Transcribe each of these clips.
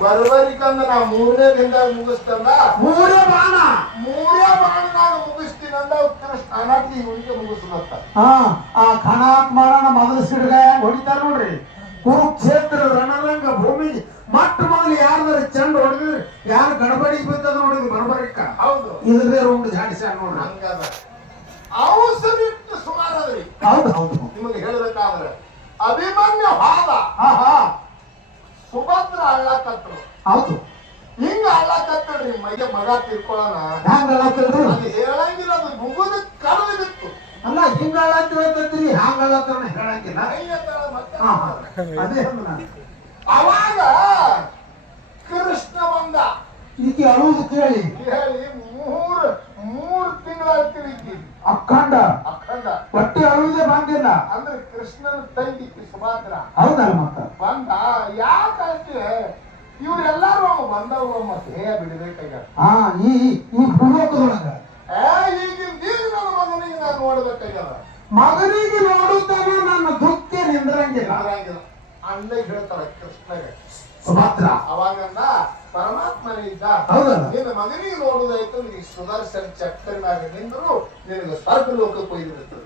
ಬರಬರಿಕಂದ ನಾ ಮೂರನೇ ದಿನದಾಗ ಮುಗಿಸ್ತಂದ ಮೂರೇ ಬಾಣ ನಾನು ಮುಗಿಸ್ತೀನಂದ ಕೃಷ್ಣ ಅನಾಟಿ ಇವನಿಗೆ ಮುಗಿಸ್ಲತ್ತ ಆ ಖಣಾತ್ ಮಾಡೋಣ ಮೊದಲು ಸಿಡ್ಗಾಯ ಹೊಡಿತಾರ ನೋಡ್ರಿ ಕುರುಕ್ಷೇತ್ರ ರಣರಂಗ ಭೂಮಿಗೆ ಮೊದಲು ಯಾರ್ದಾರ ಚಂಡ ಹೊಡೆದಿದ್ರಿ ಯಾರು ಗಡಬಡಿ ಬಿದ್ದದ ನೋಡಿದ್ರಿ ಬರಬರಿಕ ಹೌದು ಇದ್ರದೇ ರುಂಡು ಜಾಡಿಸ್ಯಾರ ನೋಡ್ರಿ ಹಂಗದ ಅವಸರಿಟ್ಟು ಸುಮಾರದ್ರಿ ಹೌದು ಹೌದು ನಿಮಗೆ ಹೇಳ್ಬೇಕಾದ್ರೆ ಅಭಿಮನ್ಯ ಹಾದ ಸುಭದ್ರ ಅಳ್ಳಕತ್ರು ಹೌದು ಹಿಂಗ ಅಳ್ಳಕತ್ತಳ್ರಿ ಮಗ ತಿಳ್ಕೊಳ್ಳೋಣ ಹ್ಯಾಂಗ ಅಳ್ಳತ್ತಲ್ರಿ ಅದು ಹೇಳಂಗಿಲ್ಲ ಅದು ಮುಗುದ ಕಳೆದಿತ್ತು ಅಲ್ಲ ಹಿಂಗ ಅಳ್ಳತ್ತಿರತ್ತೀರಿ ಹ್ಯಾಂಗ ಅಳ್ಳತ್ತ ಹೇಳಂಗಿಲ್ಲ ಅದೇ ಅವಾಗ ಕೃಷ್ಣ ಬಂದ ಈಕೆ ಅಳುವುದು ಕೇಳಿ ಹೇಳಿ ಮೂರ್ ತಿಂಗಳಾಗ್ತಿವಿ ಅಖಂಡ ಹೊಟ್ಟೆ ಅಳುವುದೇ ಬಂದಿಲ್ಲ ಅಂದ್ರೆ ಕೃಷ್ಣನ ತಂಗಿ ಸುಭದ್ರ ಹೌದಲ್ಲ ಮತ್ತ ಬಂದ ಯಾಕೆ ಇವ್ರೆಲ್ಲಾರು ಬಂದವ ಮತ್ತೆ ಹೇಯ ಬಿಡಬೇಕಾಗ ಈ ಭೂಲೋಕದೊಳಗ ಈಗಿನ ನನ್ನ ಮಗನಿಗೆ ನಾನು ನೋಡ್ಬೇಕಾಗ್ಯದ ಮಗನಿಗೆ ನೋಡುತ್ತಾನೆ ನನ್ನ ದುಃಖ ನಿಂದ್ರಂಗಿಲ್ಲ ಅಂದ ಹೇಳ್ತಾರ ಕೃಷ್ಣಗೆ ಸುಭದ್ರ ಅವಾಗಂದ ಪರಮಾತ್ಮನೇ ಇದ್ದ ನಿನ್ನ ಮಗನಿಗೆ ನೋಡುದಾಯ್ತು ನಿನಗೆ ಸುದರ್ಶನ ಚಕ್ರನಾಗ ನಿಂದ್ರು ನಿನಗೆ ಸ್ವರ್ಗ ಲೋಕಕ್ಕೆ ಒಯ್ದಿರುತ್ತದೆ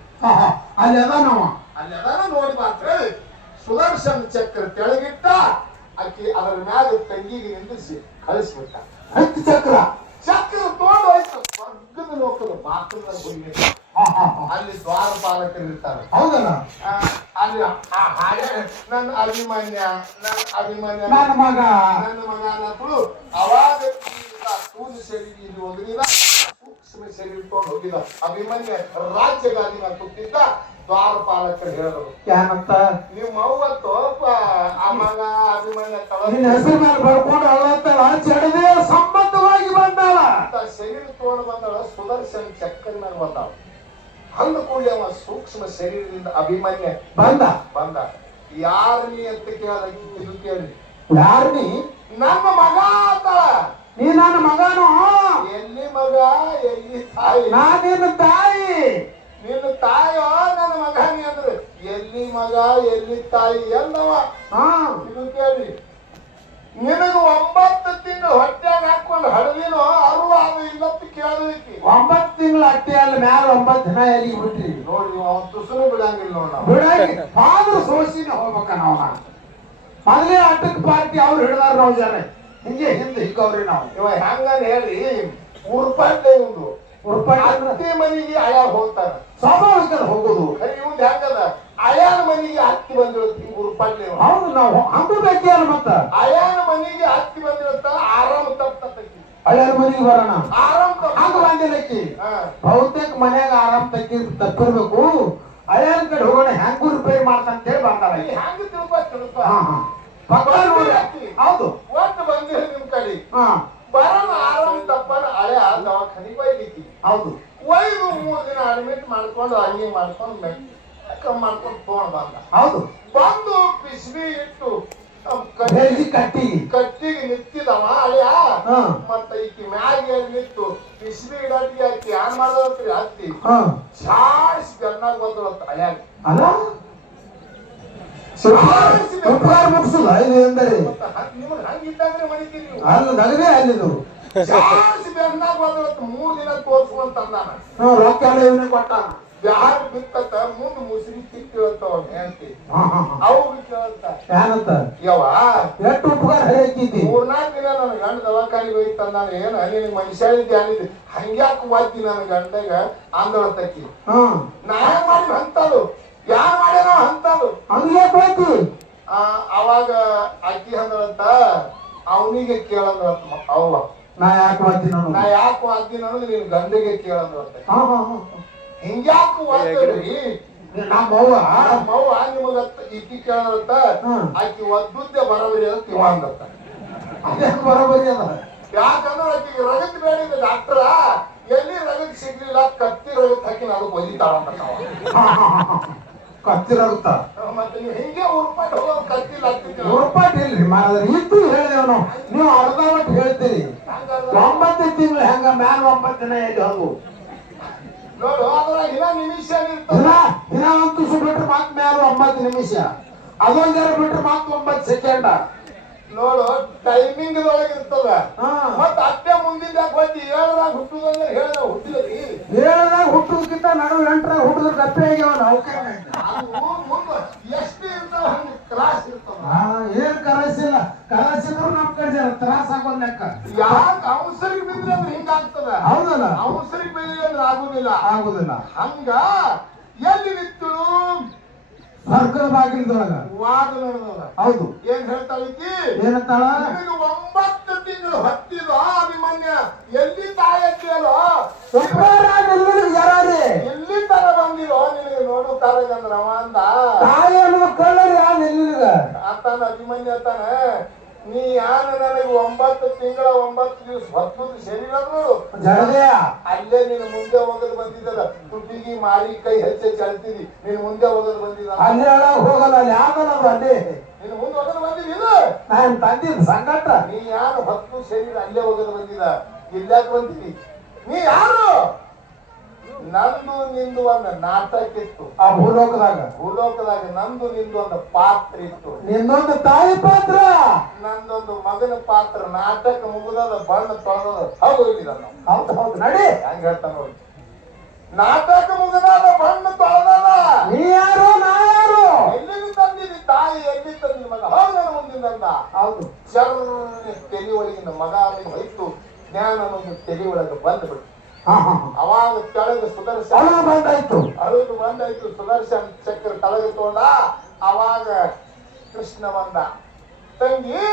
ಅಲ್ಲಿ ಅದಾನ ನೋಡಿ ಮಾತ್ರ ಸುದರ್ಶನ ಚಕ್ರ ಕೆಳಗಿಟ್ಟ ಆಕಿ ಅದರ ಮ್ಯಾಗ ತಂಗಿಗೆ ನಿಂದಿಸಿ ಕಳಿಸ್ಬಿಟ್ಟ ಚಕ್ರ ತೋಡು ಆಯ್ತು ಸ್ವರ್ಗದ ಲೋಕದ ಬಾತ್ರೂಮ್ ಹೋಗಿ ಅಲ್ಲಿ ದ್ವಾರಪಾಲಕರು ಇರ್ತಾರೆ ಹೌದಲ್ಲ ಅಲ್ಲಿ ನನ್ನ ಅಭಿಮಾನ್ಯ ನನ್ನ ಮಗ ಅನ್ನಗಳು ಅವಾಗ ಕೂದು ಶರೀರ ಇಲ್ಲಿ ಹೋಗಿದ ಸೂಕ್ಷ್ಮ ಶರೀರ ತಗೊಂಡು ಹೋಗಿದ ಅಭಿಮನ್ಯ ರಾಜ್ಯಗಾದಿನ ಕೂತಿದ್ದ ದ್ವಾರಪಾಲಕರು ಹೇಳಿದ್ರು ಏನಂತ ನಿಮ್ಮ ಅವ್ವತ್ತು ಆ ಮಗ ಅಭಿಮನ್ಯ ಹೆಸರು ಮೇಲೆ ಬರ್ಕೊಂಡು ಅಳತ್ತಾಳ ಜಡದೇ ಸಂಬಂಧವಾಗಿ ಬಂದಾಳ ಶರೀರ ತಗೊಂಡು ಬಂದಾಳ ಸುದರ್ಶನ ಚಕ್ರ ಮೇಲೆ ಬಂದಾಳ ಅಂದ ಕೂಡಲೇ ಅವ ಸೂಕ್ಷ್ಮ ಶರೀರದಿಂದ ಅಭಿಮನ್ಯ ಬಂದ ಯಾರನಿ ಅಂತ ಕೇಳಿ ಕೇಳಿ ಯಾರನಿ ನನ್ನ ಮಗ ಆತಾಳ ನೀ ನನ್ನ ಮಗನು ಎಲ್ಲಿ ಮಗ ಎಲ್ಲಿ ತಾಯಿ ನಾನೇನು ತಾಯಿ ನಿನ್ನ ತಾಯೋ ನನ್ನ ಮಗನಿ ಅಂದ್ರೆ ಎಲ್ಲಿ ಮಗ ಎಲ್ಲಿ ತಾಯಿ ಎಲ್ಲವ ಇದು ಕೇಳಿ ನಿನಗ 9 ತಿಂಗಳು ಹೊಟ್ಟೆಗೆ ಹಾಕೊಂಡು ಹಳದಿನೋ ಅರುವ ಅದು ಇಲ್ಲತ್ತು ಕೇಳದಕ್ಕೆ 9 ತಿಂಗಳು ಅಟ್ಟೆ ಅಲ್ಲಿ ಮ್ಯಾಲ 9 ದಿನ ಎಲ್ಲಿಗೆ ಬಿಟ್ರಿ ನೋಡಿ ಅವನ್ ತುಸರು ಬಿಡಂಗಿಲ್ಲ ನೋಡ ಬಿಡಂಗಿ ಆದ್ರೂ ಸೋಸಿನ ಹೋಗ್ಬೇಕ ನಾವ್ ಮೊದಲೇ ಅಟ್ಟಕ್ಕೆ ಪಾರ್ಟಿ ಅವ್ರು ಹಿಡ್ದಾರ ನಾವ್ ಜನ ಹಿಂಗೆ ಹಿಂದೆ ಹಿಕ್ಕವ್ರಿ ನಾವು ಇವ ಹೆಂಗನ್ ಹೇಳಿ ಉರ್ಪಾಡ್ಲೆ ಇವ್ದು ಅತ್ತೆ ಮನೆಗೆ ಅಳ ಹೋಗ್ತಾರ ಸ್ವಾಭಾವಿಕ ಹೋಗುದು ಇವ್ದು ಹೆಂಗದ ಅಯಾನ ಮನೆಗೆ ಹತ್ತಿ ಬಂದಿರುತ್ತೆ ಉರ್ಪಾಡ್ಲೆ ಹೌದು ನಾವು ಹಂಗೂ ಬೇಕೇನು ಮತ್ತ ಅಯಾನ ಮನೆಗೆ ಹತ್ತಿ ಬಂದಿರುತ್ತ ಆರಾಮ ತಪ್ಪಿ ಅಳ್ಯಾರ ಮನೆಗೆ ಬರೋಣ ಆರಾಮ್ ಹಂಗ ಬಂದಿಲ್ಲಕ್ಕಿ ಬಹುತೇಕ ಮನ್ಯಾಗ ಆರಾಮ್ ತಪ್ಪಿರ್ಬೇಕು ಅಳ್ಯಾರ ಕಡೆ ಹೋಗೋಣ ಹೆಂಗೂ ರಿಪೇರಿ ಮಾಡ್ತಂತ ಹೇಳಿ ಬರ್ತಾರ ಹೆಂಗ ತಿಳ್ಪ ಹೌದು ಒಟ್ಟು ಬಂದಿರ ನಿಮ್ ಕಡೆ ಬರೋಣ ಆರಾಮ್ ತಪ್ಪನ ಹಳೆ ದವಾಖಾನಿ ಬೈಲಿಕ್ಕಿ ಹೌದು ಒಯ್ದು 3 ದಿನ ಅಡ್ಮಿಟ್ ಮಾಡ್ಕೊಂಡು ಹಂಗೆ ಮಾಡ್ಕೊಂಡು ಮಾಡ್ಕೊಂಡು ತಗೊಂಡ್ ಬಂದ ಹೌದು ಬಂದು ಪಿಸ್ಬಿ ಇಟ್ಟು ಕಟ್ಟಿಗೆ ನಿಂತಿದವ ಅಳಿಯ ಮತ್ತ ಈಕಿ ಮ್ಯಾಗ ನಿಂತು ಪಿಸ್ಬಿ ಇಡಾಟಿಗೆ ಹಾಕಿ ಏನ್ ಮಾಡೋದ್ರಿ ಹತ್ತಿ ಚಾಡಿಸಿ ಬೆನ್ನಾಗ ಬಂದಳತ್ತ ಅಳ್ಯಾಗ ಮುಗಿಸಲ್ಲ ಇದು ಎಂದರೆ ನಿಮಗೆ ಹಂಗಿದ್ದಂದ್ರೆ ಮಣಿತೀರಿ ನೀವು ಅಲ್ಲೇ ಅಲ್ಲಿದು ಚಾಡಿಸಿ ಬೆನ್ನಾಗ ಬಂದಳತ್ತ 3 ದಿನ ತೋರ್ಸ್ಕೊಂತ ಅಂದಾನ ರೊಕ್ಕ ಎಲ್ಲ ಇವನೇ ಕೊಟ್ಟಾನ ಯಾರು ಬಿತ್ತತ್ತ ಮುಂದ್ ಮುಸ್ರಿ ತಿಕ್ಕಿವತ್ತವ ಹೇಳ್ತಿ ಅವ್ರು ಕೇಳ್ತ ಏನಂತ ಯವ್ವ ಎಷ್ಟು ಉಪಕಾರ ಹಾಕಿದ್ದಿ 3-4 ದಿನ ನನ್ನ ಗಂಡ ದವಾಖಾನಿಗೆ ಹೋಯ್ತ ನಾನು ಏನ ನಿನಗೆ ಮನುಷ್ಯ ಧ್ಯಾನಿದ್ದೆ ಹಂಗ್ಯಾಕ ವಾದ್ದಿ ನನ್ನ ಗಂಡಗ ಆಂದೋಳ ತಕ್ಕಿ ನಾ ಏನ್ ಮಾಡಿ ಅಂತದು ಯಾರು ಮಾಡ್ಯಾನೋ ಅಂತದು ಹಂಗ್ಯಾಕ ಹೋಯ್ತಿ ಅವಾಗ ಅಕ್ಕಿ ಅಂದಳಂತ ಅವನಿಗೆ ಕೇಳಂದ್ರತ್ತ ಅವ್ವ ನಾ ಯಾಕೆ ವಾದ್ದಿನ ನಾ ಯಾಕೆ ವಾದ್ದಿನ ಅನ್ನೋದು ನಿನ್ ಗಂಡಿಗೆ ಕೇಳಂದ್ರತ್ತ ಹಿಂಗ್ಯಾಕ ವಾದ್ರಿ ನಮ್ಮವ್ವ ನಿಮಗ ಈಕಿ ಕೇಳಂತ ಆಕಿ ಒದ್ದುದ್ದೆ ಬರಬರಿ ಅಂತ ಇವ ಅಂದತ್ತ ಅದ್ಯಾಕ ಬರಬರಿ ಅದ ಯಾಕಂದ್ರೆ ಆಕಿಗೆ ರಗತ್ ಬೇಡಿದ ಡಾಕ್ಟರ ಎಲ್ಲಿ ರಗತ್ ಸಿಗ್ಲಿಲ್ಲ ಕತ್ತಿ ರಗತ್ ಹಾಕಿ ನಾನು ಒಲಿತಾಳಂತ ಕತ್ತಿರಾಗುತ್ತ ಮತ್ತೆ ನೀವು ಹಿಂಗೆ ಉರ್ಪಾಟ್ ಹೋಗೋ ಕತ್ತಿಲ್ಲ ಉರ್ಪಾಟ್ ಇಲ್ರಿ ಮಾರಾದ್ರೆ ಇದ್ದು ಹೇಳಿದೇವ್ ನಾವು ನೀವು ಅರ್ಧ ಒಟ್ಟು ಹೇಳ್ತೀರಿ 9 ತಿಂಗಳು ಹೆಂಗ ಮ್ಯಾಲ 9 ದಿನ ಎಲ್ಲಿ ಹೋಗು ನೋಡು ಅದ್ರ ದಿನ ನಿಮಿಷ ದಿನ ಒಂದು ಬಿಟ್ರೆ ಮತ್ ಮ್ಯಾಲ 9 ನಿಮಿಷ ಅದೊಂದ್ ಜರ ಬಿಟ್ರೆ ಮತ್ 9 ಸೆಕೆಂಡ್ ನೋಡು ಟೈಮಿಂಗ್ ಒಳಗೆ ಇರ್ತದ ಮತ್ತ ಅತ್ತೆ ಮುಂದಿನ ಯಾಕೆ ಹೋಗಿ ಹೇಳದಾಗ ಹುಟ್ಟುದಂದ್ರೆ ಹೇಳ್ದ ಹುಟ್ಟಿದ್ರಿ ಹೇಳದಾಗ ಹುಟ್ಟುದಕ್ಕಿಂತ ನಡು ಎಂಟರಾಗ ಹುಟ್ಟಿದ್ರೆ ಗಪ್ಪೆ ಆಗ್ಯಾವಲ್ಲ ಅವಕ್ಕೆ ಮುಂದೆ ಎಷ್ಟು ಇರ್ತಾವ ಹಂಗೆ ಕ್ರಾಸ್ ಇರ್ತಾವ ಏನ್ ಕರಸಿಲ್ಲ ಕರಸಿದ್ರು ನಮ್ ಕಡೆ ತ್ರಾಸ ಆಗೋದ್ ಲೆಕ್ಕ ಯಾಕೆ ಅವಸರಿಗೆ ಬಿದ್ರೆ ಅಂದ್ರೆ ಹಿಂಗಾಗ್ತದ ಹೌದಲ್ಲ ಅವಸರಿಗೆ ಬಿದ್ರಿ ಅಂದ್ರೆ ಆಗುದಿಲ್ಲ ಹಂಗ ಎಲ್ಲಿ ನಿಂತಳು ಸರ್ಕಲ್ ಬಾಗಿಲ್ದೊಳಗ ವಾದ ನಡೆದದ ಹೌದು ಏನ್ ಹೇಳ್ತಾಳಿಕಿ ಏನಂತಾಳ 9 ತಿಂಗಳು ಹತ್ತಿದ ಅಭಿಮನ್ಯ ಎಲ್ಲಿ ತಾಯತ್ತಿಯಲ್ಲೋ ಎಲ್ಲಿ ತರ ಬಂದಿರೋ ನಿನಗೆ ನೋಡು ತಾರಗಂದ್ರ ಅವ ಅಂದ ತಾಯಿ ಅನ್ನುವ ಕಳ್ಳರಿ ಯಾವ ನಿಲ್ಲಿಗ ಆತಾನ ಅಭಿಮನ್ಯ ಆತಾನ ನೀ ಯಾನ ನನಗೆ 9 ತಿಂಗಳ 9 ದಿವಸ ಹೊತ್ತದು ಶರೀರ ನೋಡು ಅಲ್ಲೇ ನೀನು ಮುಂದೆ ಹೋಗದ್ ಬಂದಿದ್ದಲ್ಲ ತುಟಿಗಿ ಮಾರಿ ಕೈ ಹೆಚ್ಚೆ ಚಳ್ತಿದಿ ನೀನು ಮುಂದೆ ಹೋಗದ್ ಬಂದಿದ್ದ ಅಲ್ಲಿ ಹೋಗಲ್ಲ ಅಲ್ಲಿ ಆಗಲ್ಲ ಅಲ್ಲಿ ನೀನು ಮುಂದೆ ಹೋಗದ್ ಬಂದಿದ್ದಿಲ್ಲ ನಾನು ತಂದಿದ್ದ ಸಂಕಟ ನೀ ಯಾರು ಹೊತ್ತು ಶರೀರ ಅಲ್ಲೇ ಹೋಗದ್ ಬಂದಿದ ಇಲ್ಲಾಕ ಬಂದಿದಿ ನೀ ಯಾರು ನಂದು ನಿಂದು ಒಂದು ನಾಟಕ ಇತ್ತು ಆ ಭೂಲೋಕದಾಗ ನಂದು ನಿಂದು ಒಂದು ಪಾತ್ರ ಇತ್ತು ನಿಂದೊಂದು ತಾಯಿ ಪಾತ್ರ ನಂದೊಂದು ಮಗನ ಪಾತ್ರ ನಾಟಕ ಮುಗಿದದ ಬಣ್ಣ ತೊಳೆದ ಹೌದು ಹೌದು ನಡಿ ಹೆಂಗ ಹೇಳ್ತಾನ ನೋಡಿ ನಾಟಕ ಮುಗಿದದ ಬಣ್ಣ ತೊಳೆದದ ನೀ ಯಾರು ನಾ ಯಾರು ಎಲ್ಲಿಂದ ತಂದಿದಿ ತಾಯಿ ಎಲ್ಲಿ ತಂದಿ ಮಗ ಹೌದು ನನ್ನ ಮುಂದಿನ ಹೌದು ಚರ್ರ ತೆಲಿ ಒಳಗಿನ ಮಗ ಹೋಯ್ತು ಜ್ಞಾನ ಒಂದು ತೆಲಿ ಒಳಗೆ ಬಂದ್ಬಿಟ್ಟು ಅವಾಗ ಕೆಳಗೆ ಸುದರ್ಶನ ಬಂದಾಯ್ತು ಸುದರ್ಶನ್ ಚಕ್ರ ಕೆಳಗೆ ತಗೊಂಡ ಅವಾಗ ಕೃಷ್ಣ ಬಂದ ತಂಗಿ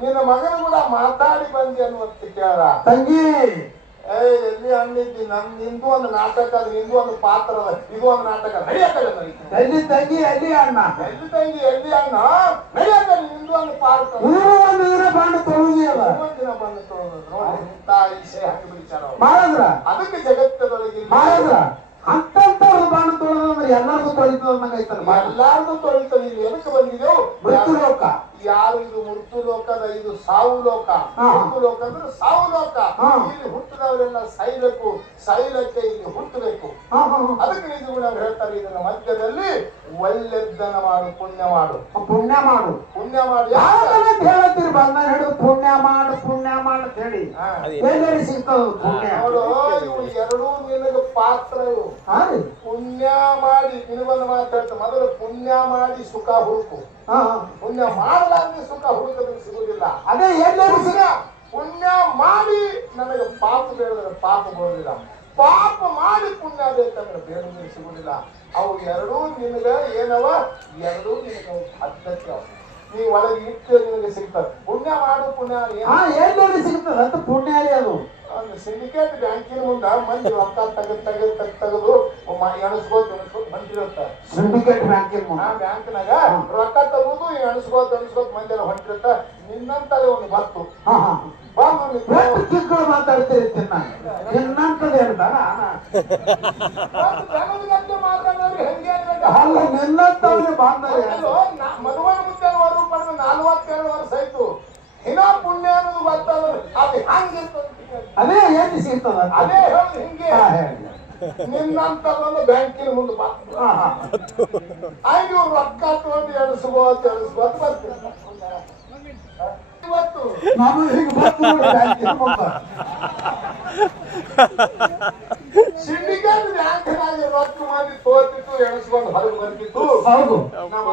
ನಿನ್ನ ಮಗನ ಕೂಡ ಮಾತಾಡಿ ಬಂದಿ ಅನ್ನುವಂತ ಕೇಳ ತಂಗಿ ಎಲ್ಲಿ ಹಣ್ಣಿದ್ದಿ ನಿಂದು ಒಂದು ನಾಟಕ ಅದ ನಿಂದು ಒಂದು ಪಾತ್ರ ಅದ ಇದು ಒಂದು ನಾಟಕ ಎಲ್ಲಿ ತಂಗಿ ಎಲ್ಲಿ ಅಣ್ಣ ಎಲ್ಲಿ ತಂಗಿ ಎಲ್ಲಿ ಅಣ್ಣ ನಡಿಯಕ ನಿಂದು ಒಂದು ಪಾತ್ರ ಒಂದು ದಿನ ಬಂದು ತೊಳುದಿಲ್ಲ ದಿನ ಬಂದು ತೊಳೆದ್ರು ನೋಡಿ ತಾಯಿ ಹಾಕಿ ಬಿಡಿಚಾರ ಮಾಡಿದ್ರ ಅದಕ್ಕೆ ಜಗತ್ತದೊಳಗೆ ಮಾಡಿದ್ರ ಅಂತಂತವ್ರು ಬಾಣು ತೊಳೆದ್ರೆ ಎಲ್ಲಾರ್ದು ತೊಳಿತದ ಐತಲ್ಲ ಎಲ್ಲಾರ್ದು ತೊಳಿತದ ಇಲ್ಲಿ ಎದಕ್ಕೆ ಬಂದಿದೆವು ಮೃತ್ಯು ಲೋಕ ಯಾರು ಇದು ಮೃತ್ಯು ಲೋಕದ ಇದು ಸಾವು ಲೋಕ ಮೃತ್ಯು ಲೋಕ ಅಂದ್ರೆ ಸಾವು ಲೋಕ ಇಲ್ಲಿ ಹುಟ್ಟಿದವರೆಲ್ಲ ಸಾಯ್ಲಕ್ಕೆ ಇಲ್ಲಿ ಹುಟ್ಟಬೇಕು ಅದಕ್ಕೆ ನಿಜಗಳು ಅವ್ರು ಹೇಳ್ತಾರೆ ಇದನ್ನ ಮಧ್ಯದಲ್ಲಿ ಒಳ್ಳೆದ್ದನ ಮಾಡು ಪುಣ್ಯ ಮಾಡು ಹೇಳತ್ತೀರಿ ಬಂದ ಹಿಡಿದು ಪುಣ್ಯ ಮಾಡು ಅಂತ ಹೇಳಿ ಎಲ್ಲೆಲ್ಲಿ ಸಿಗ್ತದ ಪುಣ್ಯ ನೋಡು ಇವು ಎರಡೂ ನಿನಗೆ ಪಾತ್ರ ಇವು ಪುಣ್ಯ ಮಾಡಿ ನಿನಗೊಂದು ಮಾತಾಡ್ತ ಮೊದಲು ಪುಣ್ಯ ಮಾಡಿ ಸುಖ ಹುಡುಕು ಪುಣ್ಯ ಮಾಡಲಾರ್ದೆ ಸುಖ ಹುಡುಕದ್ರೆ ಸಿಗುದಿಲ್ಲ ಅದೇ ಎಲ್ಲರೂ ಪುಣ್ಯ ಮಾಡಿ ನನಗೆ ಪಾಪ ಬೇಡಿದ್ರೆ ಪಾಪ ಬರುದಿಲ್ಲ ಪಾಪ ಮಾಡಿ ಪುಣ್ಯ ಬೇಕಂದ್ರೆ ಬೇರೆ ಸಿಗುದಿಲ್ಲ ಅವು ಎರಡೂ ನಿನಗೆ ಏನವ ಎರಡೂ ನಿನಗೆ ಅತ್ಯತ್ಯ ನೀ ಒಳಗೆ ಇಟ್ಟು ನಿನಗೆ ಸಿಗ್ತದೆ ಪುಣ್ಯ ಮಾಡು ಪುಣ್ಯ ಎಲ್ಲರೂ ಸಿಗ್ತದೆ ಅಂತ ಪುಣ್ಯ ಅದು ಒಂದು ಸಿಂಡಿಕೇಟ್ ಬ್ಯಾಂಕಿನ ಮುಂದ ಮಂದಿ ರೊಕ್ಕ ತೆಗೆದು ಎಣಸ್ಕೋತ ಹೊಂಟಿರುತ್ತೆ ಸಿಂಡಿಕೇಟ್ ಬ್ಯಾಂಕಿನ ಬ್ಯಾಂಕ್ನಾಗ ರೊಕ್ಕ ತಗೋದು ಎಣಸ್ಕೋತ ಮಂದಿ ಎಲ್ಲ ಹೊಂಟಿರುತ್ತ ನಿನ್ನಂತಲೇ ಒಂದು ಬತ್ತು ಚಿಕ್ಕಳು ಮಾತಾಡ್ತೀರಿ ನಿನ್ನಂತದ ಹೇಳ್ತಾರ ಅಲ್ಲ ನಿನ್ನಂತವ್ರಿಗೆ ಬಾಂಧವ್ಯ ಮದುವೆ ಮುಂದೆ ಅವರು ಪಡೆದು 42 ವರ್ಷ ಆಯ್ತು ಹಿನ ಪುಣ್ಯ ಅನ್ನೋದು ಬರ್ತದ ಅದು ಹಂಗಿರ್ತದೆ ಅದೇ ಏನ್ ಸಿಗ್ತದ ಅದೇ ಹೇಳಿ ಹಿಂಗೆ ನಿನ್ನಂತದೊಂದು ಬ್ಯಾಂಕಿನ ಮುಂದೆ ಆಯ್ತು ಇವ್ರು ರೊಕ್ಕ ತಗೊಂಡು ಎಣಿಸ್ಬೋತ್ ಬರ್ತೀವಿ ಇವತ್ತು ಸಿಂಡಿಕೇಟ್ ಬ್ಯಾಂಕ್ನಾಗ ರೊಕ್ಕ ಮಾಡಿ ತೋತಿತ್ತು ಎಣಿಸ್ಕೊಂಡು ಹೊರಗೆ ಬರ್ತಿತ್ತು ಹೌದು ನಮ್ಮ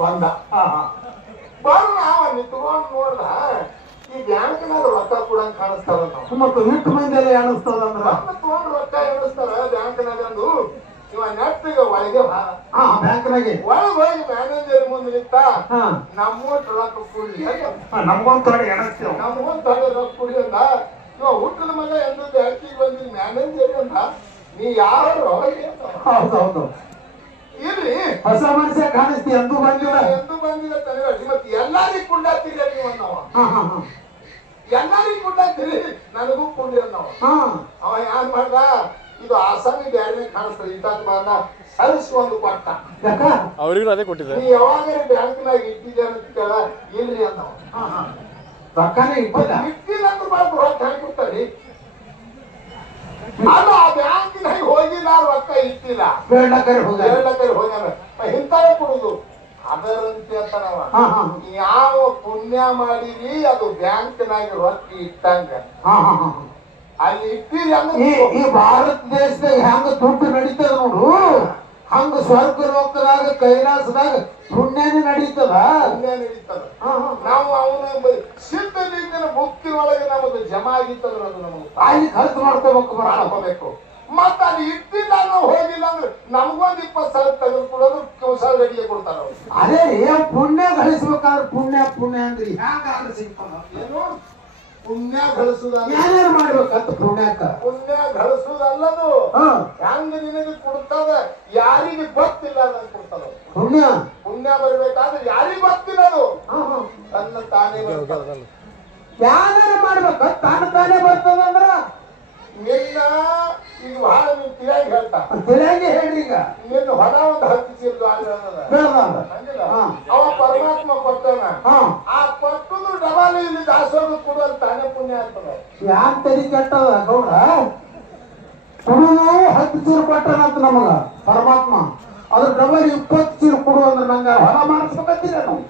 ಬಂದ ನಾವ ನಿಂತ್ಕೊಂಡು ನೋಡ್ದ ಈ ಬ್ಯಾಂಕ್ನಾಗ ರೊಕ್ಕ ಕೊಡಂಗ್ ಕಾಣಿಸ್ತಾರ ನಾವು ಮತ್ತು ಹಿಟ್ಟು ಮಂದಿಯಲ್ಲಿ ಎಣಿಸ್ತದ ಅಂದ್ರ ತಗೊಂಡು ರೊಕ್ಕ ಎಣಿಸ್ತಾರ ಬ್ಯಾಂಕ್ನಾಗ ಅಂದು ಇವ ನೆಟ್ಟಿಗೆ ಒಳಗೆ ಬ್ಯಾಂಕ್ನಾಗೆ ಒಳಗೆ ಹೋಗಿ ಮ್ಯಾನೇಜರ್ ಮುಂದೆ ನಿಂತ ನಮ್ಮೂಟ್ ರೊಕ್ಕ ಕೊಡ್ಲಿ ನಮ್ಗೊಂದ್ ತೊಡೆ ಎಣಿಸ್ತೇವೆ ನಮ್ಗೊಂದ್ ತೊಡೆ ರೊಕ್ಕ ಕೊಡಿ ಅಂದ ಇವ ಹುಟ್ಟದ ಮಗ ಎಂದು ಬ್ಯಾಂಕಿಗೆ ಬಂದಿದ್ ಮ್ಯಾನೇಜರ್ ಅಂದ ನೀ ಯಾರು ಹೌದೌದು ಇರ್ಲಿ ಹೊಸ ಮನುಷ್ಯ ಕಾಣಿಸ್ತಿ ಎಂದು ಬಂದಿಲ್ಲ ತಲೆಗಾಡಿ ಮತ್ತೆ ಎಲ್ಲಾರಿಗೂ ಕುಂಡಾತಿರಿ ನೀವು ಅನ್ನವ ಎಲ್ಲಾರಿಗೂ ಕುಂಡಾತಿರಿ ನನಗೂ ಕುಂಡಿರನ್ನವ ಅವ ಏನ್ ಮಾಡ್ದ ಇದು ಆಸಾಮಿ ಬ್ಯಾರೆ ಕಾಣಿಸ್ತದೆ ಇಟ್ಟಾತ್ ಬಂದ ಸರಿಸಿ ಒಂದು ಕೊಟ್ಟ ಅವ್ರಿಗೂ ಅದೇ ಕೊಟ್ಟಿದ್ದೆ ನೀ ಯಾವಾಗ ಬ್ಯಾಂಕ್ನಾಗ ಇಟ್ಟಿದ್ದೆ ಅಂತ ಕೇಳ ಇಲ್ರಿ ಅನ್ನವ ರೊಕ್ಕನೇ ಇಟ್ಟಿಲ್ಲ ಅಂತ ಮಾಡ್ತು ರೊಕ್ಕ ಹೆಂಗ್ ಕೊಡ್ತಾರಿ ಅದು ಆ ಬ್ಯಾಂಕಿನಾಗ ಹೋಗಿಲ್ಲ ರೊಕ್ಕ ಇಟ್ಟಿಲ್ಲ ಬೇಡಕರಿ ಹೋಗ್ಯಾರ ಇಂಥವೇ ಕೊಡುದು ಅದರಂತೆ ಹೇಳ್ತಾನವ ಹಾ ಹಾ ಯಾವ ಪುಣ್ಯ ಮಾಡಿರಿ ಅದು ಬ್ಯಾಂಕ್ನಾಗ ರೊಕ್ಕ ಇಟ್ಟಂಗ ಹಾ ಹಾ ಹಾ ಅಲ್ಲಿ ಇಟ್ಟಿರಿ ಈ ಅಂದ್ರೆ ಈ ಭಾರತ ದೇಶದಾಗ ಹೆಂಗ ದುಡ್ಡು ನಡೀತದ ನೋಡು ಹಂಗ ಸ್ವರ್ಗ ಲೋಕದಾಗ ಕೈಲಾಸದಾಗ ಪುಣ್ಯನೇ ನಡೀತದ ಪುಣ್ಯ ನಡೀತದ ಹಾ, ಹಾ. ನಾವು ಅವನ ಸಿದ್ಧಲಿಂಗನ ಮುಕ್ತಿ ಒಳಗೆ ನಮ್ಮದು ಜಮಾ ಆಗಿತ್ತಂದ್ರ ಅದು ನಮಗೆ ಅಲ್ಲಿ ಖರ್ಚು ಮಾಡ್ಕೋಬೇಕು ಬರಬೇಕು ಮಾಡ್ಕೋಬೇಕು ಮತ್ತ ಅಲ್ಲಿ ಇಟ್ಟಿಲ್ಲ ನಾವು ಹೋಗಿಲ್ಲ ಅಂದ್ರೆ ನಮ್ಗೊಂದ್ 20 ಸಾವಿರ ತೆಗೆದುಕೊಳ್ಳೋದು ಕೌಶಲ ಗಡಿಗೆ ಕೊಡ್ತಾರ ಅವ್ರು ಅದೇ ಪುಣ್ಯ ಗಳಿಸ್ಬೇಕಾದ್ರೆ ಪುಣ್ಯ ಅಂದ್ರೆ ಹ್ಯಾಂಗ ಸಿಗ್ತದ ಏನು ಪುಣ್ಯ ಗಳಿಸುದಲ್ಲ ಏನೇನ್ ಮಾಡ್ಬೇಕಂತ ಪುಣ್ಯಕ್ಕ ಪುಣ್ಯ ಗಳಿಸುದಲ್ಲದು ಹಾ ಹೆಂಗ ನಿನಗೆ ಕೊಡ್ತದ ಯಾರಿಗೆ ಗೊತ್ತಿಲ್ಲ ಅದನ್ನ ಕೊಡ್ತದ ಪುಣ್ಯ ಪುಣ್ಯ ಬರ್ಬೇಕಾದ್ರೆ ಯಾರಿಗ್ ಗೊತ್ತಿಲ್ಲ ಅದು ಹಾ, ಹಾ. ತನ್ನ ತಾನೇ ಬರ್ತದ ಯಾವ್ದಾರ ಮಾಡ್ಬೇಕ ತಾನೇ ಬರ್ತದ ಅಂದ್ರ ನಿನ್ನ ಈಗ ಬಹಳ ನೀನ್ ತಿಳಿಯಾಗಿ ಹೇಳ್ತಾ ತಿಳಿಯಾಗಿ ಹೇಳ್ರಿ ಈಗ ನಿನ್ನ ಹೊಲ ಒಂದು 10 ಚೀಲ ಅನ್ನದ ಹೇಳ್ದಂಗ. ಹಂಗಿಲ್ಲ ಹಾ. ಅವ ಪರಮಾತ್ಮ ಕೊಟ್ಟನ ಹಾ ಆ ಕೊಟ್ಟುದು ಡಬಲ್ ಇಲ್ಲಿ ದಾಸೋಗ ಕೊಡುವಲ್ಲಿ ತಾನೇ ಪುಣ್ಯ ಆಗ್ತದ ಯಾನ್ ತಲೆ ಕೆಟ್ಟದ ಗೌಡ ಕುಡುದು 10 ಚೀಲ ಕೊಟ್ಟನಂತ ನಮಗ ಪರಮಾತ್ಮ ಅದ್ರ ಡಬಲ್ 20 ಚೀಲ ಕೊಡು ಅಂದ್ರೆ ನಂಗ ಹೊಲ ಮಾಡಿಸ್ಬೇಕಂತೀರ ನಾವು